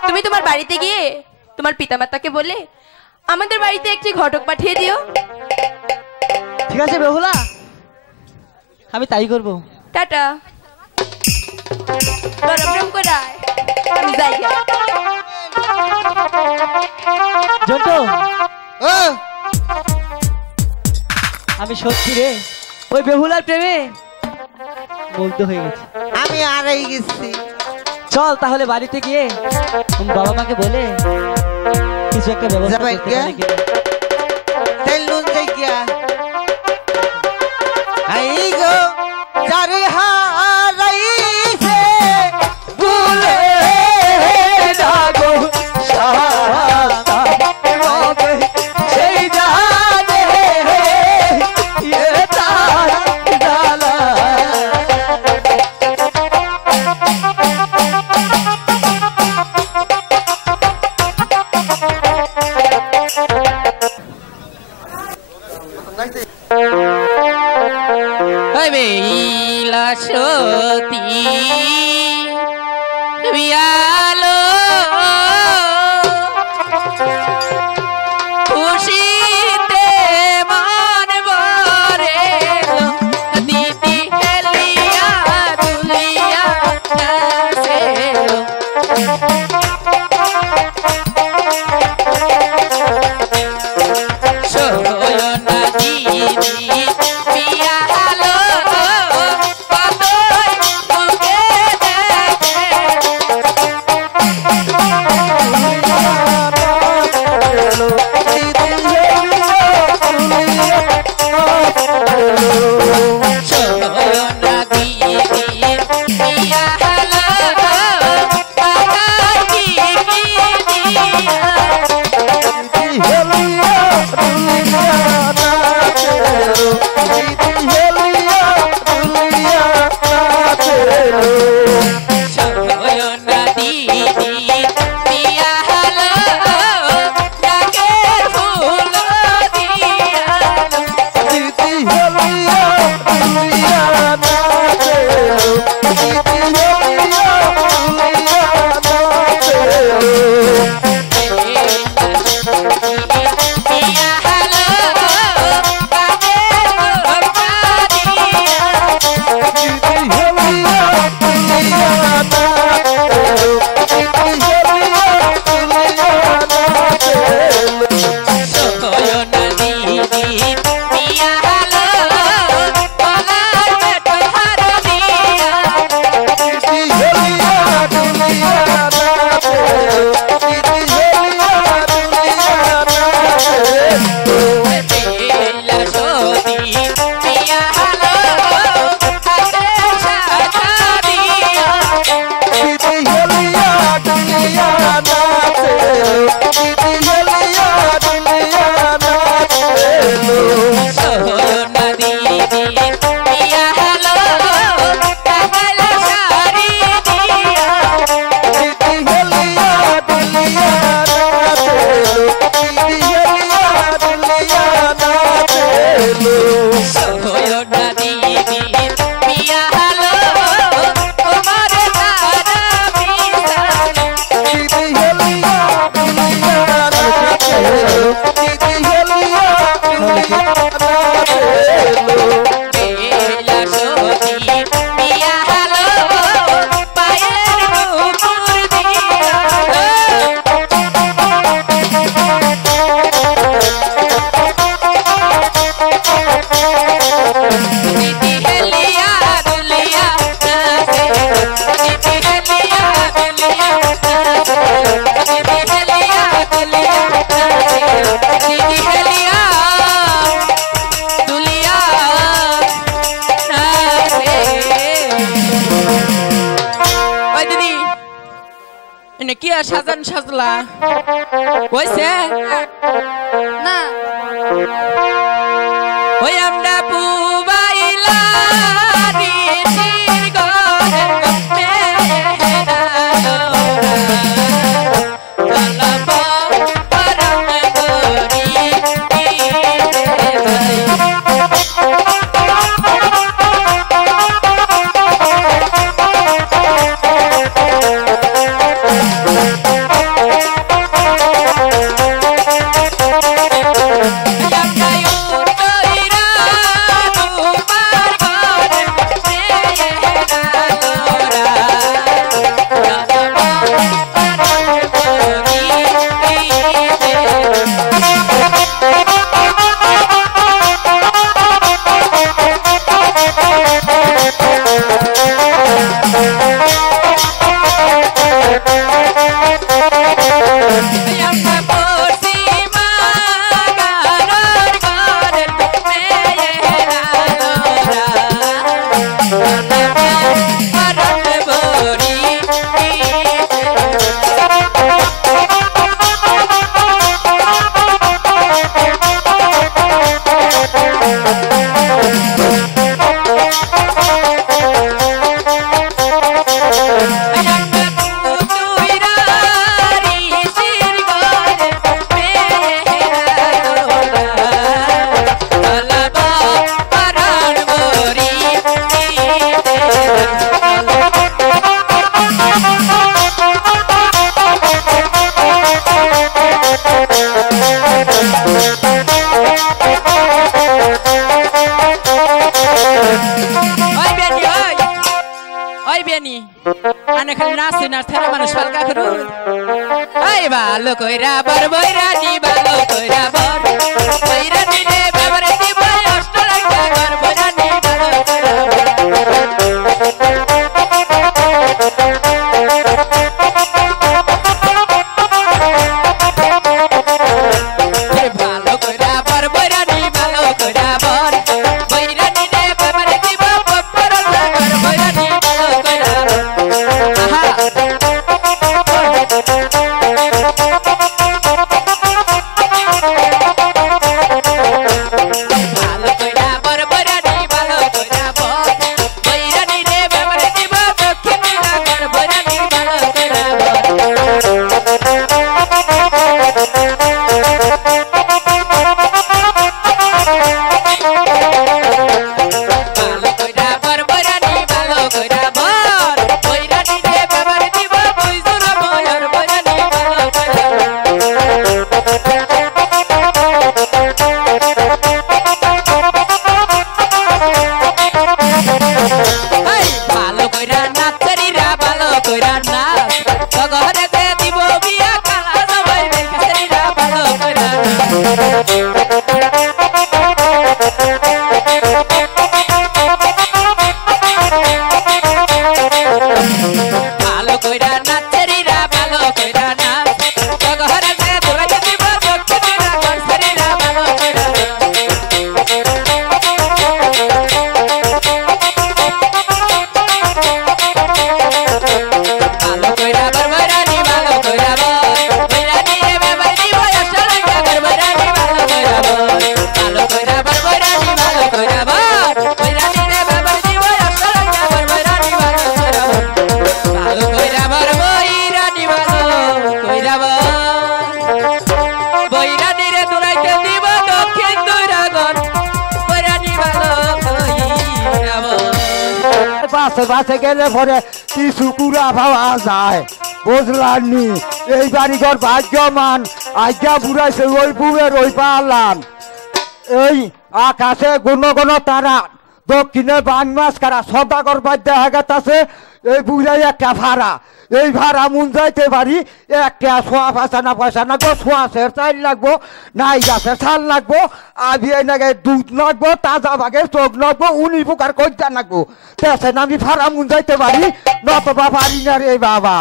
তুমি তোমার বাড়িতে গিয়ে তোমার পিতামাতাকে বলে আমাদের বাড়িতে একটি ঘটক পাঠিয়ে দিও ঠিক আছে বেহুলা আমি তাই করব টাটা গরম গরম করে আয়। আমি যাই গে। জন্টু ও আমি সত্যি রে ওই বেহুলার প্রেমে মুগ্ধ হয়ে গেছি আমি আড়াই গেছি চল তাহলে বাড়িতে গিয়ে বাবা মাকে বলে কিছু একটা ব্যবস্থা যাবাই করতে কে? পারি কিনা। তেল নুন যাই গিয়া আই গো যারে হারাইছে ভুলে জাগো সারা রবে সেই জানে এ তার জালা ওই বেলা সতী বিয়ালো খুশিতে মন ভরে দিদি হেলিয়া দুলিয়া নাচেলো সোনা দিদি বিয়ালো কতই মুখে দেখে সোনা দিদি বিয়ালো কতই কি দিয়া সোনা দিদি বিয়ালো ডাকে ফুল দিয়া কি আর সাজান সাজলা হয়েছে না ওই আমরা পুবাইলা ঋষির ঘরের মেয়েরা চলব পরম করি ভালো কইরা বর বইরা নি ভালো কইরা বর বইরা নিলে বাবারে দিব অষ্ট লাগা বর বইরা নি ভালো কইরা ভালো কইরা বর বইরা নি ভালো কইরা বর বইরা নিলে বাবারে দিব বর লাগা বইরা নি ভালো কইরা আহা বাসে গেলে পরে কিছু কুড়া পাওয়া যায় বুঝলামনি। এই বাড়িঘর ভাগ্যমান আজ্ঞা বুড়াইছে ওই বুড়ের ওই পালান। এই আকাশে গুণ গুণ তারা দক্ষিণে বান মাছ কারা সদাগর বাদ দেখা গেছে এই বুড়াই একটা ভাড়া। এই ভাড়া মন যাইতে পারি একটা সোয়া পয়সা না গো সোয়াশের চাল লাগবো নাই গাছের ছাল লাগবো আবি নাকি দুধ লাগবো তাজা ভাগে চোখ লাগবো উনি প্রকার কইতা লাগবো দেশে আমি ভাড়া মন যাইতে পারি নতবা পারি না রে বাবা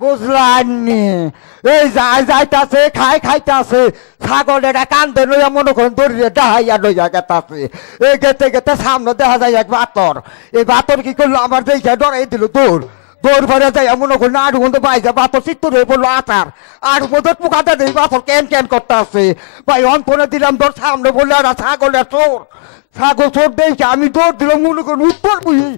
বুঝলানি। এই যাই যাইতাছে খাইতাছে ছাগলের কান্দে লইয়া মনে করেন দড়িয়ে ডাহাইয়া লইয়া গেতাছে। এই গেতে গেতে সামনে দেখা যায় এক বাতর। এই বাতর কি করলো আমার দেখে ডরাই দিল দৌড় দৌড় ভরে যাই এমন করে আট বন্ধু বাইজা পাথর চিত্তর হয়ে পড়লো আচার আর বন্ধু পোকাতে দেই পাথর ক্যান ক্যান করতে আছে ভাই অন্তরে দিলাম তোর সামনে বললে আর ছাগলের চোর ছাগল চোর দেখে আমি দৌড় দিলাম মনে করুন উত্তর মুহি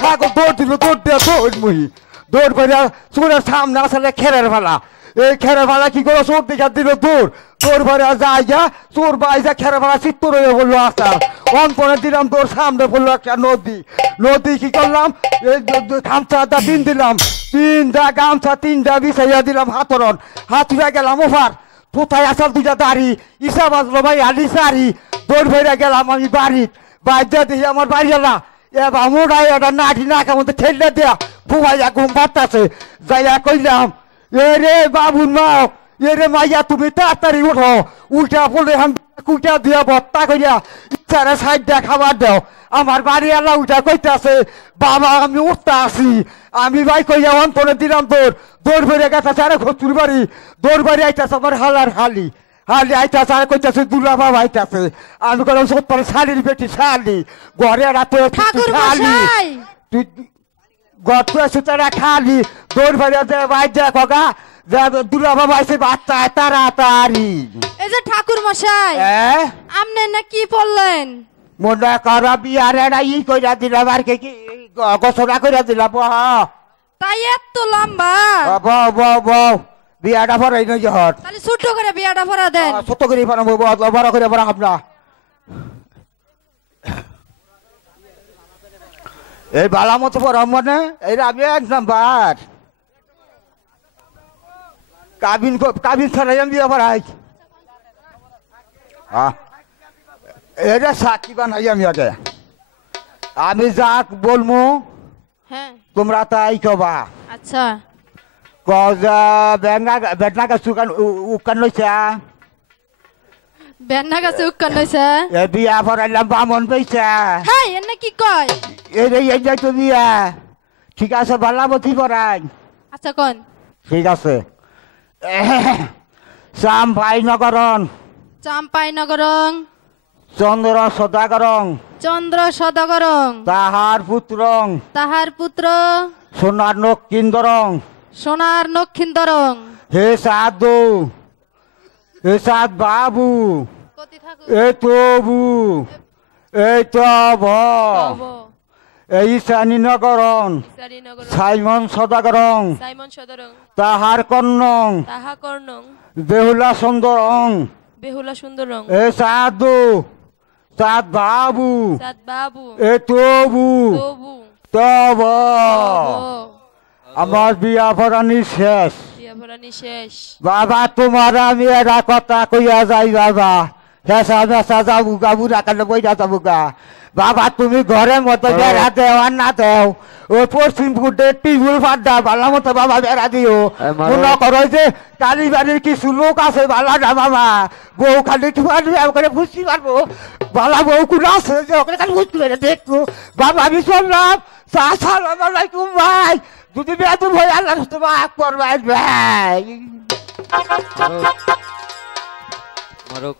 ছাগল দৌড় দিল দৌড় দিয়ে দৌড় মুহি দৌড় ভরে চোরের সামনে আসলে খেরের ফেলা এই খেরের ফেলা কি করে চোর দেখা দিল দৌড় তোর ভরে যাই যা চোর বাইজা খেরে ফেলা চিত্তর হয়ে বললো আচার অন্তরে দিলাম তোর সামনে বললো একটা নদী নদী কি করলাম এই গামছাটা পিন দিলাম তিনটা গামছা তিনটা বিছাইয়া দিলাম হাতরন হাতুড়া গেলাম ওভার কোথায় আসাল দুইটা দাড়ি ইসা বাজলো ভাই আলি সারি দৌড় ভরে গেলাম আমি বাড়ির বাইরে দিয়ে আমার বাড়ি এলা এবার মোড়াই একটা নাটি নাকের মধ্যে ঠেলে দেয়া ফুয়াইয়া ঘুম পাড়তাছে যাইয়া কইলাম এ রে বাবুর মা এ রে মাইয়া তুমি তাড়াতাড়ি উঠো উল্টা বলে কুইটা দিয়া ভত্তা করিয়া ইচ্ছারে সাইডটা খাবার দাও আমার বাড়ি এলা উল্টা কইতাছে বাবা আমি উঠতে আসি আমি ভাই কইয়া অন্তরে দিলাম দৌড় বেড়ে গেছে আরে খসুর বাড়ি দৌড় বাড়ি আইতাছে আমার হালার হালি হালি আইতাছে আর কইতাছে দুলা বাবা আইতাছে আমি কইলাম সত্তর শালির বেটি শালি ঘরে রাতে শালি তুই গত আছে তারা খালি দৌড় বেড়ে ভাই যা খগা দুলা বাবা এসে বাচ্চা তাড়াতাড়ি এই যে ঠাকুর মশাই আপনি না কি বললেন মনে কর বিয়ারে না ই কইরা দিলাম আর কি ঘোষণা কইরা দিলাম তাই এত লম্বা বিয়াটা ভরাই নই জহর তাহলে ছোট করে বিয়াটা ভরা দেন ছোট করে বানাবো বড় করে ভরা হাবনা এই বালা মতো ভরা মানে এই আমি এক নাম্বার কাবিন ছাড়াই আমি বিয়া ভরাই এটা সাক্ষী বানাই আমি আগে আমি যাক বলমু তোমরা তাই কবা আচ্ছা কজা বেদনা গাছ উকান লইছা বেদনা গাছ উকান লইছা এ বিয়া ভরাইলাম বামন পয়সা হ্যাঁ এনে কি কয় এই রে এই যাই তো বিয়া ঠিক আছে বালাবতী ভরাই আচ্ছা কোন ঠিক আছে চাম্পাই নগরণ চন্দ্র সদাগরং তাহার পুত্র সোনার নক্ষিন্দরং হে সাদ বাবু এ তবু এই তব এই ঈশানী নগরণ সাইমন সদাগরং তাহার কর্ণং বেহুলা সুন্দরং এ সাদ বাবু এ তবু তব আমার বিয়া ভরানি শেষ বাবা তোমার আমি এরা কথা কইয়া যাই বাবা হেসা মেসা যাবো গাবু রাখালে বইরা যাবো গা বাবা তুমি ঘরের মতো বেড়া দেও আর না দেও ওই পশ্চিম ফুটে টিবুল ফাড্ডা ভালো মতো বাবা বেড়া দিও মনে করো যে কালীবাড়ির কিছু লোক আছে ভালো না বাবা বউ খালি করে বুঝতে পারবো ভালো বউ কোনো আছে যে ওখানে খালি বুঝতে পারে দেখবো বাবা আমি চললাম আসসালামু আলাইকুম ভাই যদি বেয়া তো ভাই আল্লাহ তোমার আকবর ভাই ভাই মারুক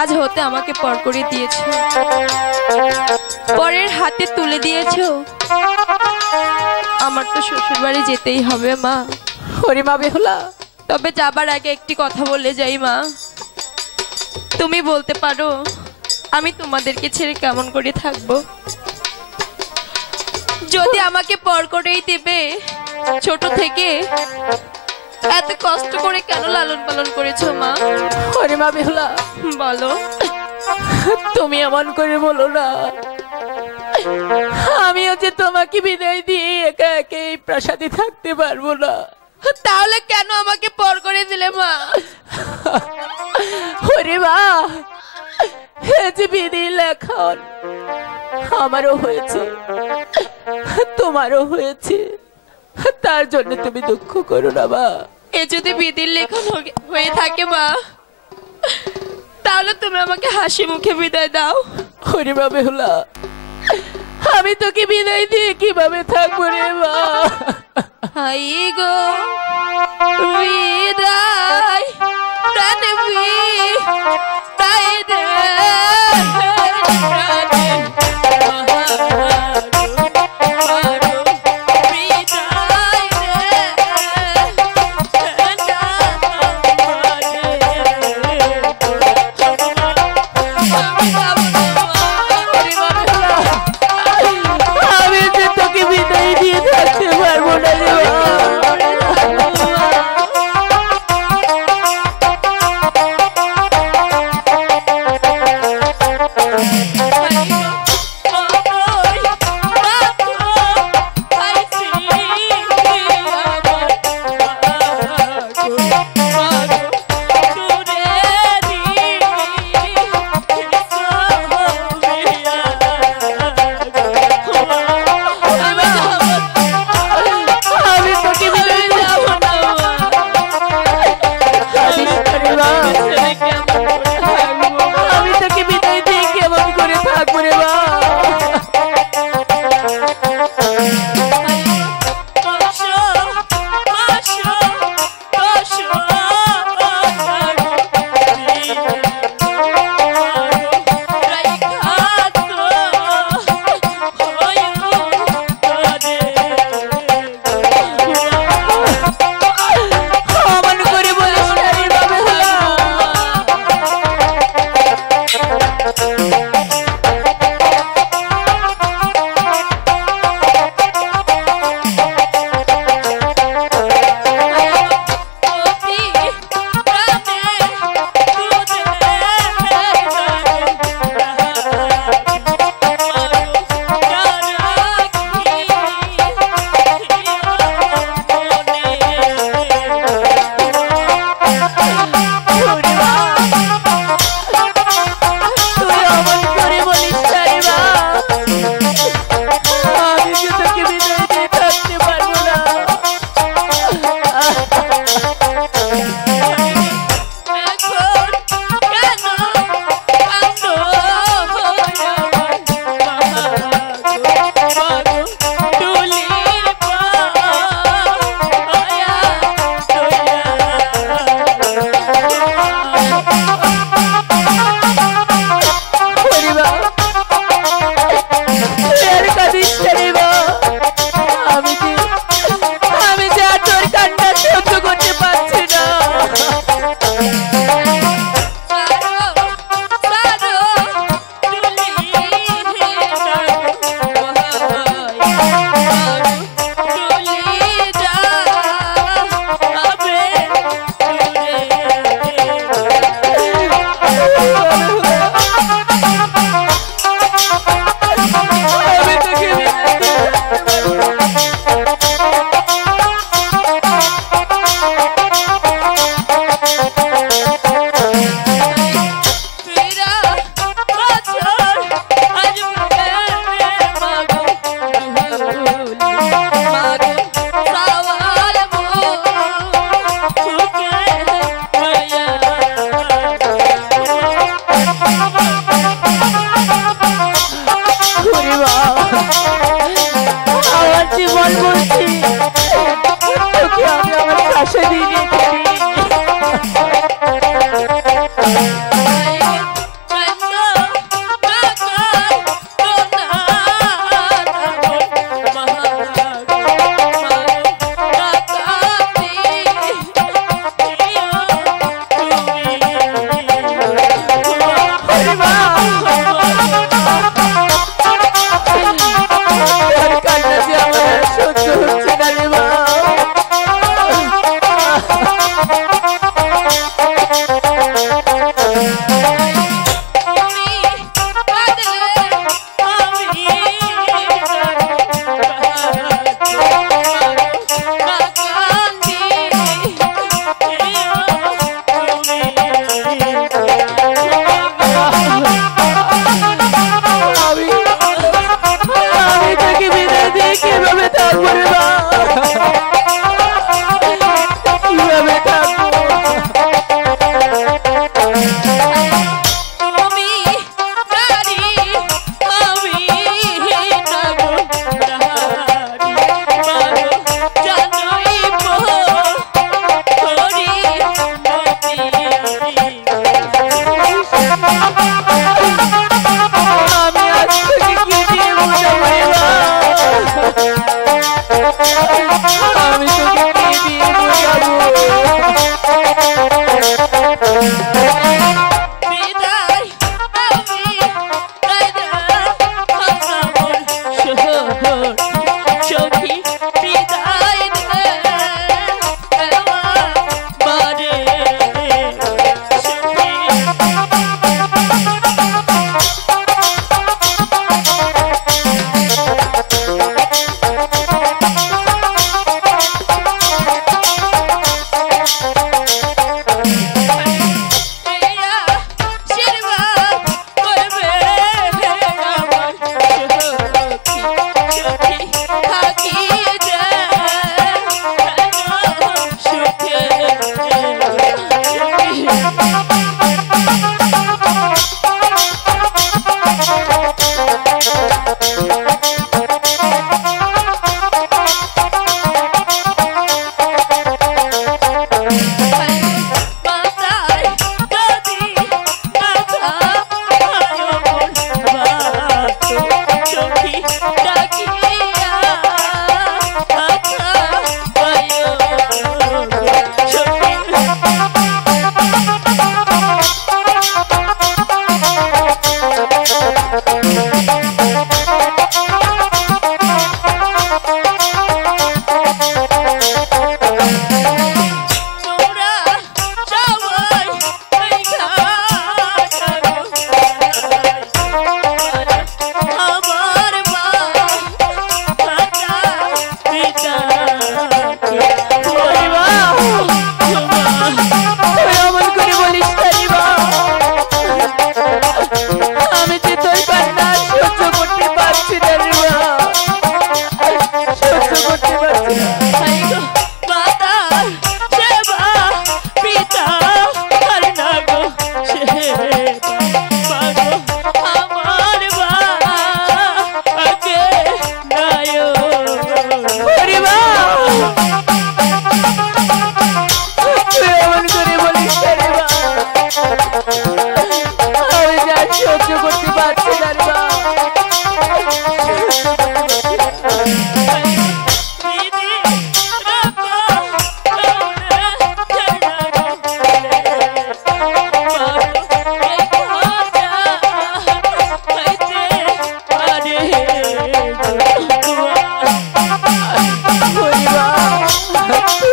আজ হতে আমাকে পর করে দিয়েছো, পরের হাতে তুলে দিয়েছো। আমার তো শ্বশুর বাড়ি যেতেই হবে মা। ওরে মা বেহুলা, তবে যাবার আগে একটি কথা বলে যাই মা। তুমি বলতে পারো আমি তোমাদেরকে ছেড়ে কেমন করে থাকবো? যদি আমাকে পর করেই দেবে, ছোট থেকে এত কষ্ট করে কেন লালন পালন করেছো মা? ওরে মা বেহুলা, বলো। তুমি এমন করে বলো না। আমি হচ্ছে তোমাকে বিদায় দিয়ে একা একা এই প্রাসাদে থাকতে পারবো না। তাহলে কেন আমাকে পর করে দিলে মা? ওরে মা, যে বিধি লেখন আমারও হয়েছে, তোমারও হয়েছে, তার জন্য তুমি দুঃখ করো না মা। এ যদি বিধির লেখন হয়ে থাকে মা, তাহলে তুমি আমাকে হাসি মুখে বিদায় দাও। ওরে মা বেহুলা, আমি তোকে বিদায় দিয়ে কিভাবে থাকবো রে মা? হাই গো বিদায় প্রাণে বিদায় রে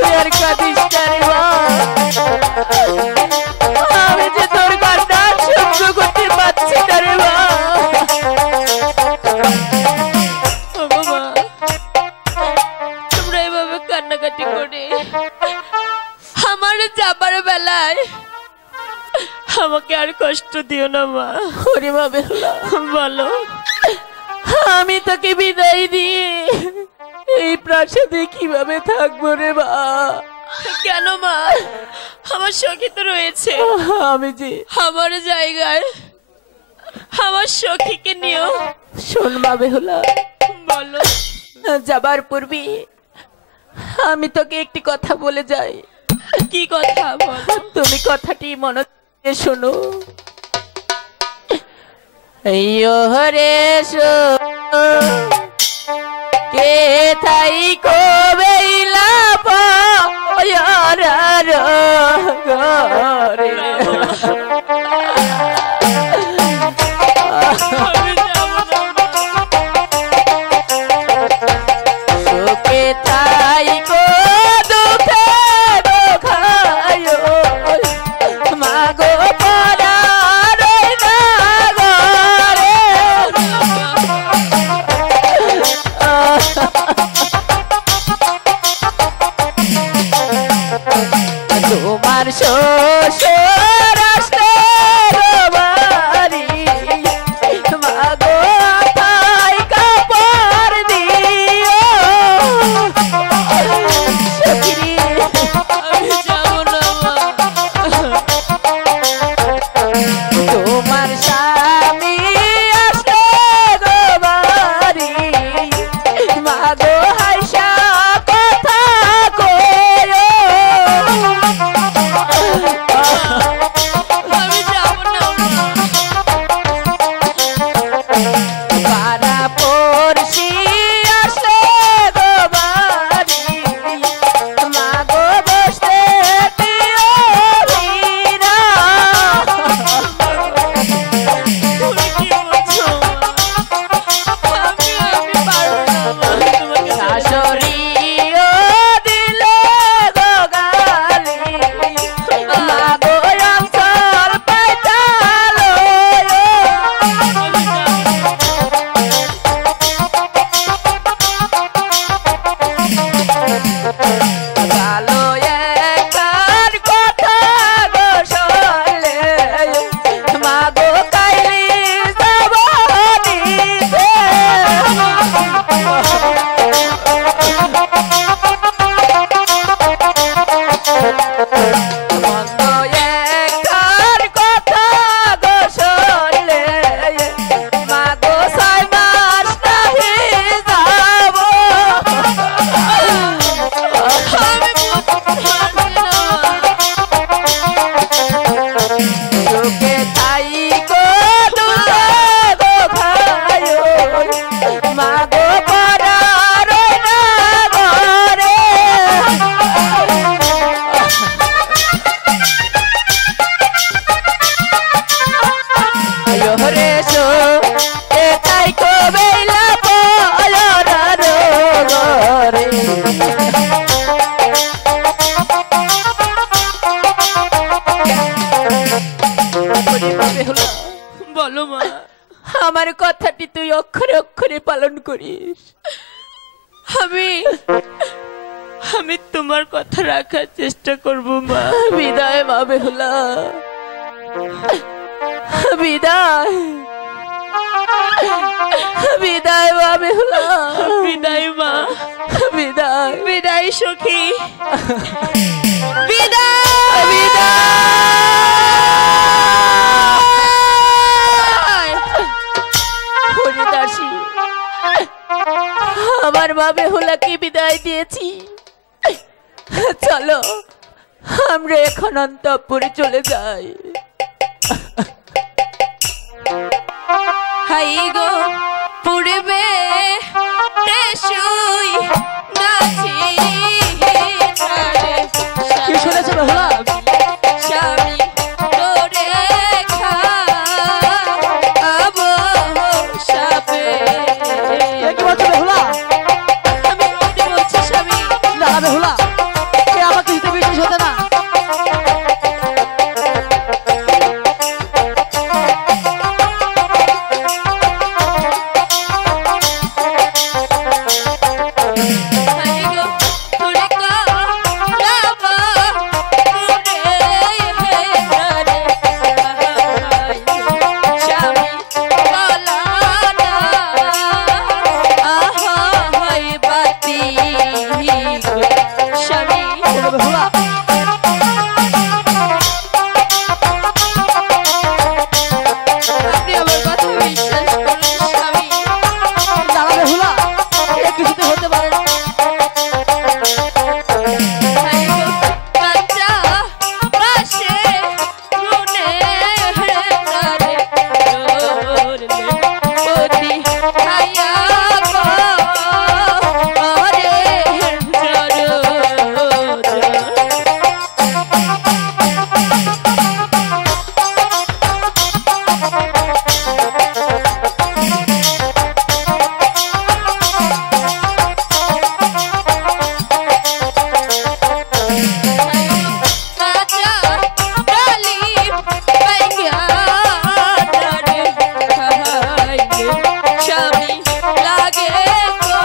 তুই আর কাঁদিস না রে মা। আমি যে তোর কান্না সহ্য করতে পারছি না রে মা। বাবা তোমরা এভাবে কান্নাকাটি করে আমার যাবার বেলায় আমাকে আর কষ্ট দিও না মা। ওরে মা বেহুলা, বলো আমি তোকে বিদায় দিয়ে এই প্রাসাদে কিভাবে থাকবো রে মা? কেন মা? আমার সখী তো রয়েছে। আমি যে আমার জায়গায় আমার সখীকে নিও। শোন মা বেহুলা, বলো। যাবার পূর্বে আমি তোকে একটি কথা বলে যাই। কি কথা? বলো। তুমি কথাটি মনে দিয়ে শোনো। হরে কে তাই কবেইলা পয়ার ঘরে সুখে তাই কো দুঃখে দুঃখায় মাগো পরার নাগরে তোমার শ্বশুর আসলে বাড়ি মাগো তাই কাপড় দিও সখী আমি যাব না মা। তোমার স্বামী আসলে বাড়ি মাগো হাইসা কথা কইও আমি যাব না মা। পাড়া পড়শি আসলে বাড়ি মাগো বসতে দিও ভিড়া তুমি কি বলছো মা? আমি পারবো না মা তোমাকে ছেড়ে। শাশুড়িও দিলে গো গালি মাগো অন্তর পাইতালো ভালো একবার কথা গো শুনলে মাগো কাইলি যাব দিতে মন্দ একবার কথা গো শুনলে মাগো 6 মাস নাহি যাব সুখে তাই গো দুধে গো খায়ো মাগো পরার নাগরে হরে সো এ তাই কবেলা পয়ার ঘরে বলো মা। আমার কথাটি তুই অক্ষরে অক্ষরে পালন করিস। আমি তোমার কথা রাখার চেষ্টা করব মা। বিদায় মা বেহুলা, বিদায় বিদায় মা বেহুলা, বিদায় মা। বিদায় বিদায় সখী। বিদায় বিদায় হরিদাসী, আমার মা বেহুলাকে বিদায় দিয়েছি। চলো আমরা এখন অন্তঃপুরে চলে যাই। হাই গো পূর্বে শুই নাচি কি শুনেছো বেহুলা? স্বামী তোরে খাবো সাপে। কি বলছো বেহুলা? আমি সত্যি বলছি স্বামী। না বেহুলা, এ বেহুলা আপনি আমার কথা বিশ্বাস করুন স্বামী। না বেহুলা এ কিছুতে হতে পারে না। কাঁচা বাঁশে রুনে প্রাণে ধরলে পতি খাইয়া করে কাঁচা ডালি পাইয়া ধরে খাইলে স্বামী লাগে গো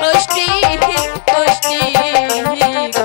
কষ্টি কষ্টি গো।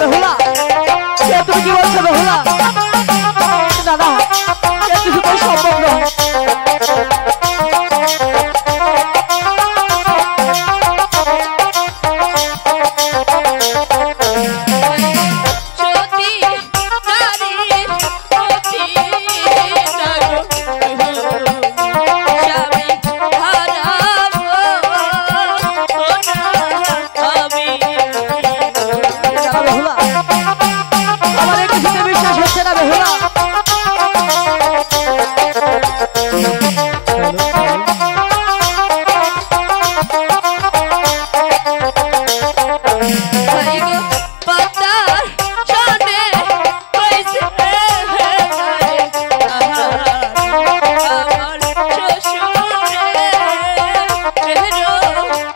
বেহুলা তুমি কি বলছো বেহুলা? দাদা এ কিছুতেই সম্ভব নয়। সতী নারী পতি নারী স্বামী হারাবো আমি। দাদা বেহুলা আমার এ কিছুতে বিশ্বাস হচ্ছে না বেহুলা। পাতার সনে কইছে আমার শ্বশুরের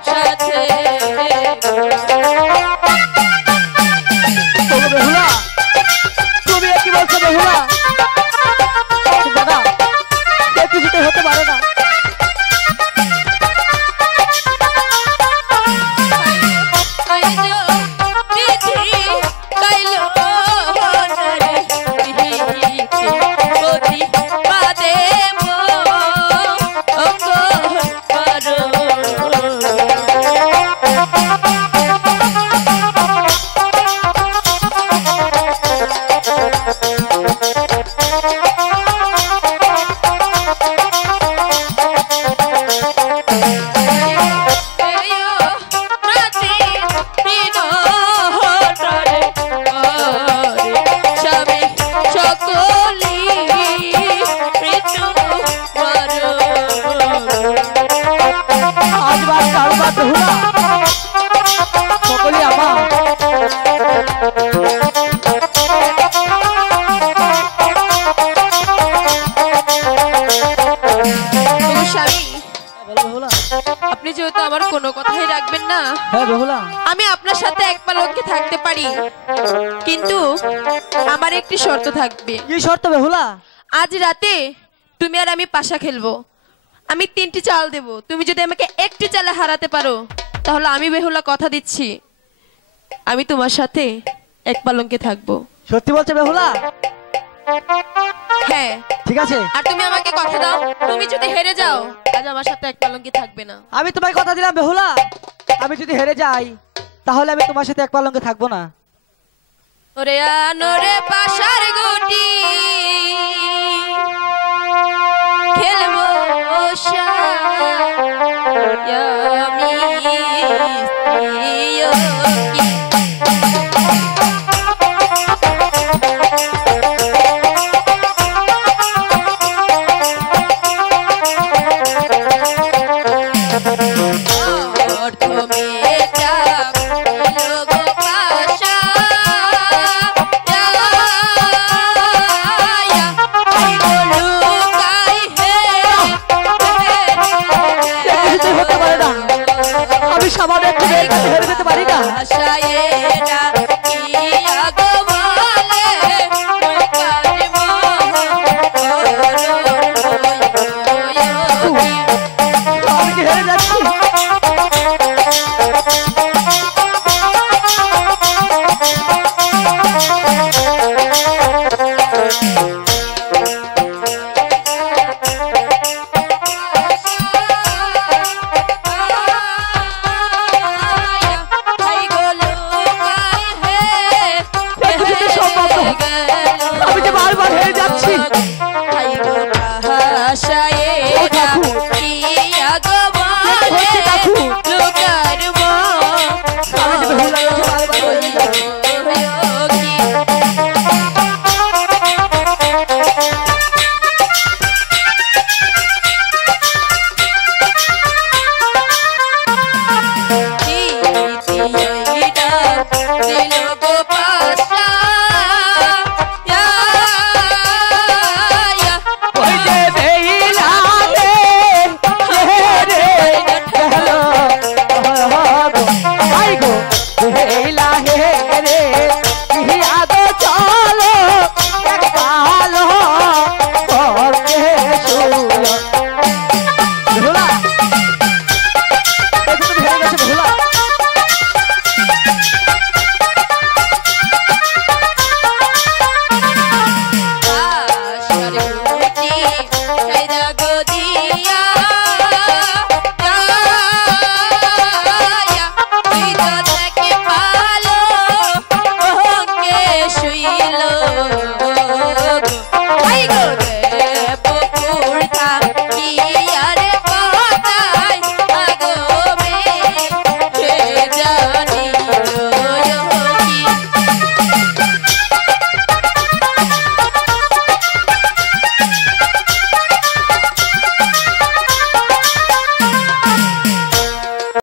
সাথে। বেহুলা তুমি কি বলছো বেহুলা? দাদা এ কিছুতে হতে পারে না। আজ বাদ কাল বাদ বেহুলা সকলই আমার। আপনি যেহেতু আমার কোনো কথাই রাখবেন না, হ্যাঁ বেহুলা আমি আপনার সাথে এক পালঙ্কে থাকতে পারি, কিন্তু আমার একটি শর্ত থাকবে। কি শর্ত বেহুলা? আজ রাতে তুমি আর আমি পাশা খেলবো। আমি 3টি চাল দেব, তুমি যদি আমাকে একটি চালে হারাতে পারো তাহলে আমি বেহুলা কথা দিচ্ছি আমি তোমার সাথে এক পালঙ্কে থাকবো। সত্যি বলছো বেহুলা? হ্যাঁ ঠিক আছে। আর তুমি আমাকে কথা দাও, তুমি যদি হেরে যাও আজ আমার সাথে এক পালঙ্কে থাকবে না। আমি তোমায় কথা দিলাম বেহুলা, আমি যদি হেরে যাই তাহলে আমি তোমার সাথে এক পালঙ্কে থাকবো না। ওরে আনোরে পাশার গো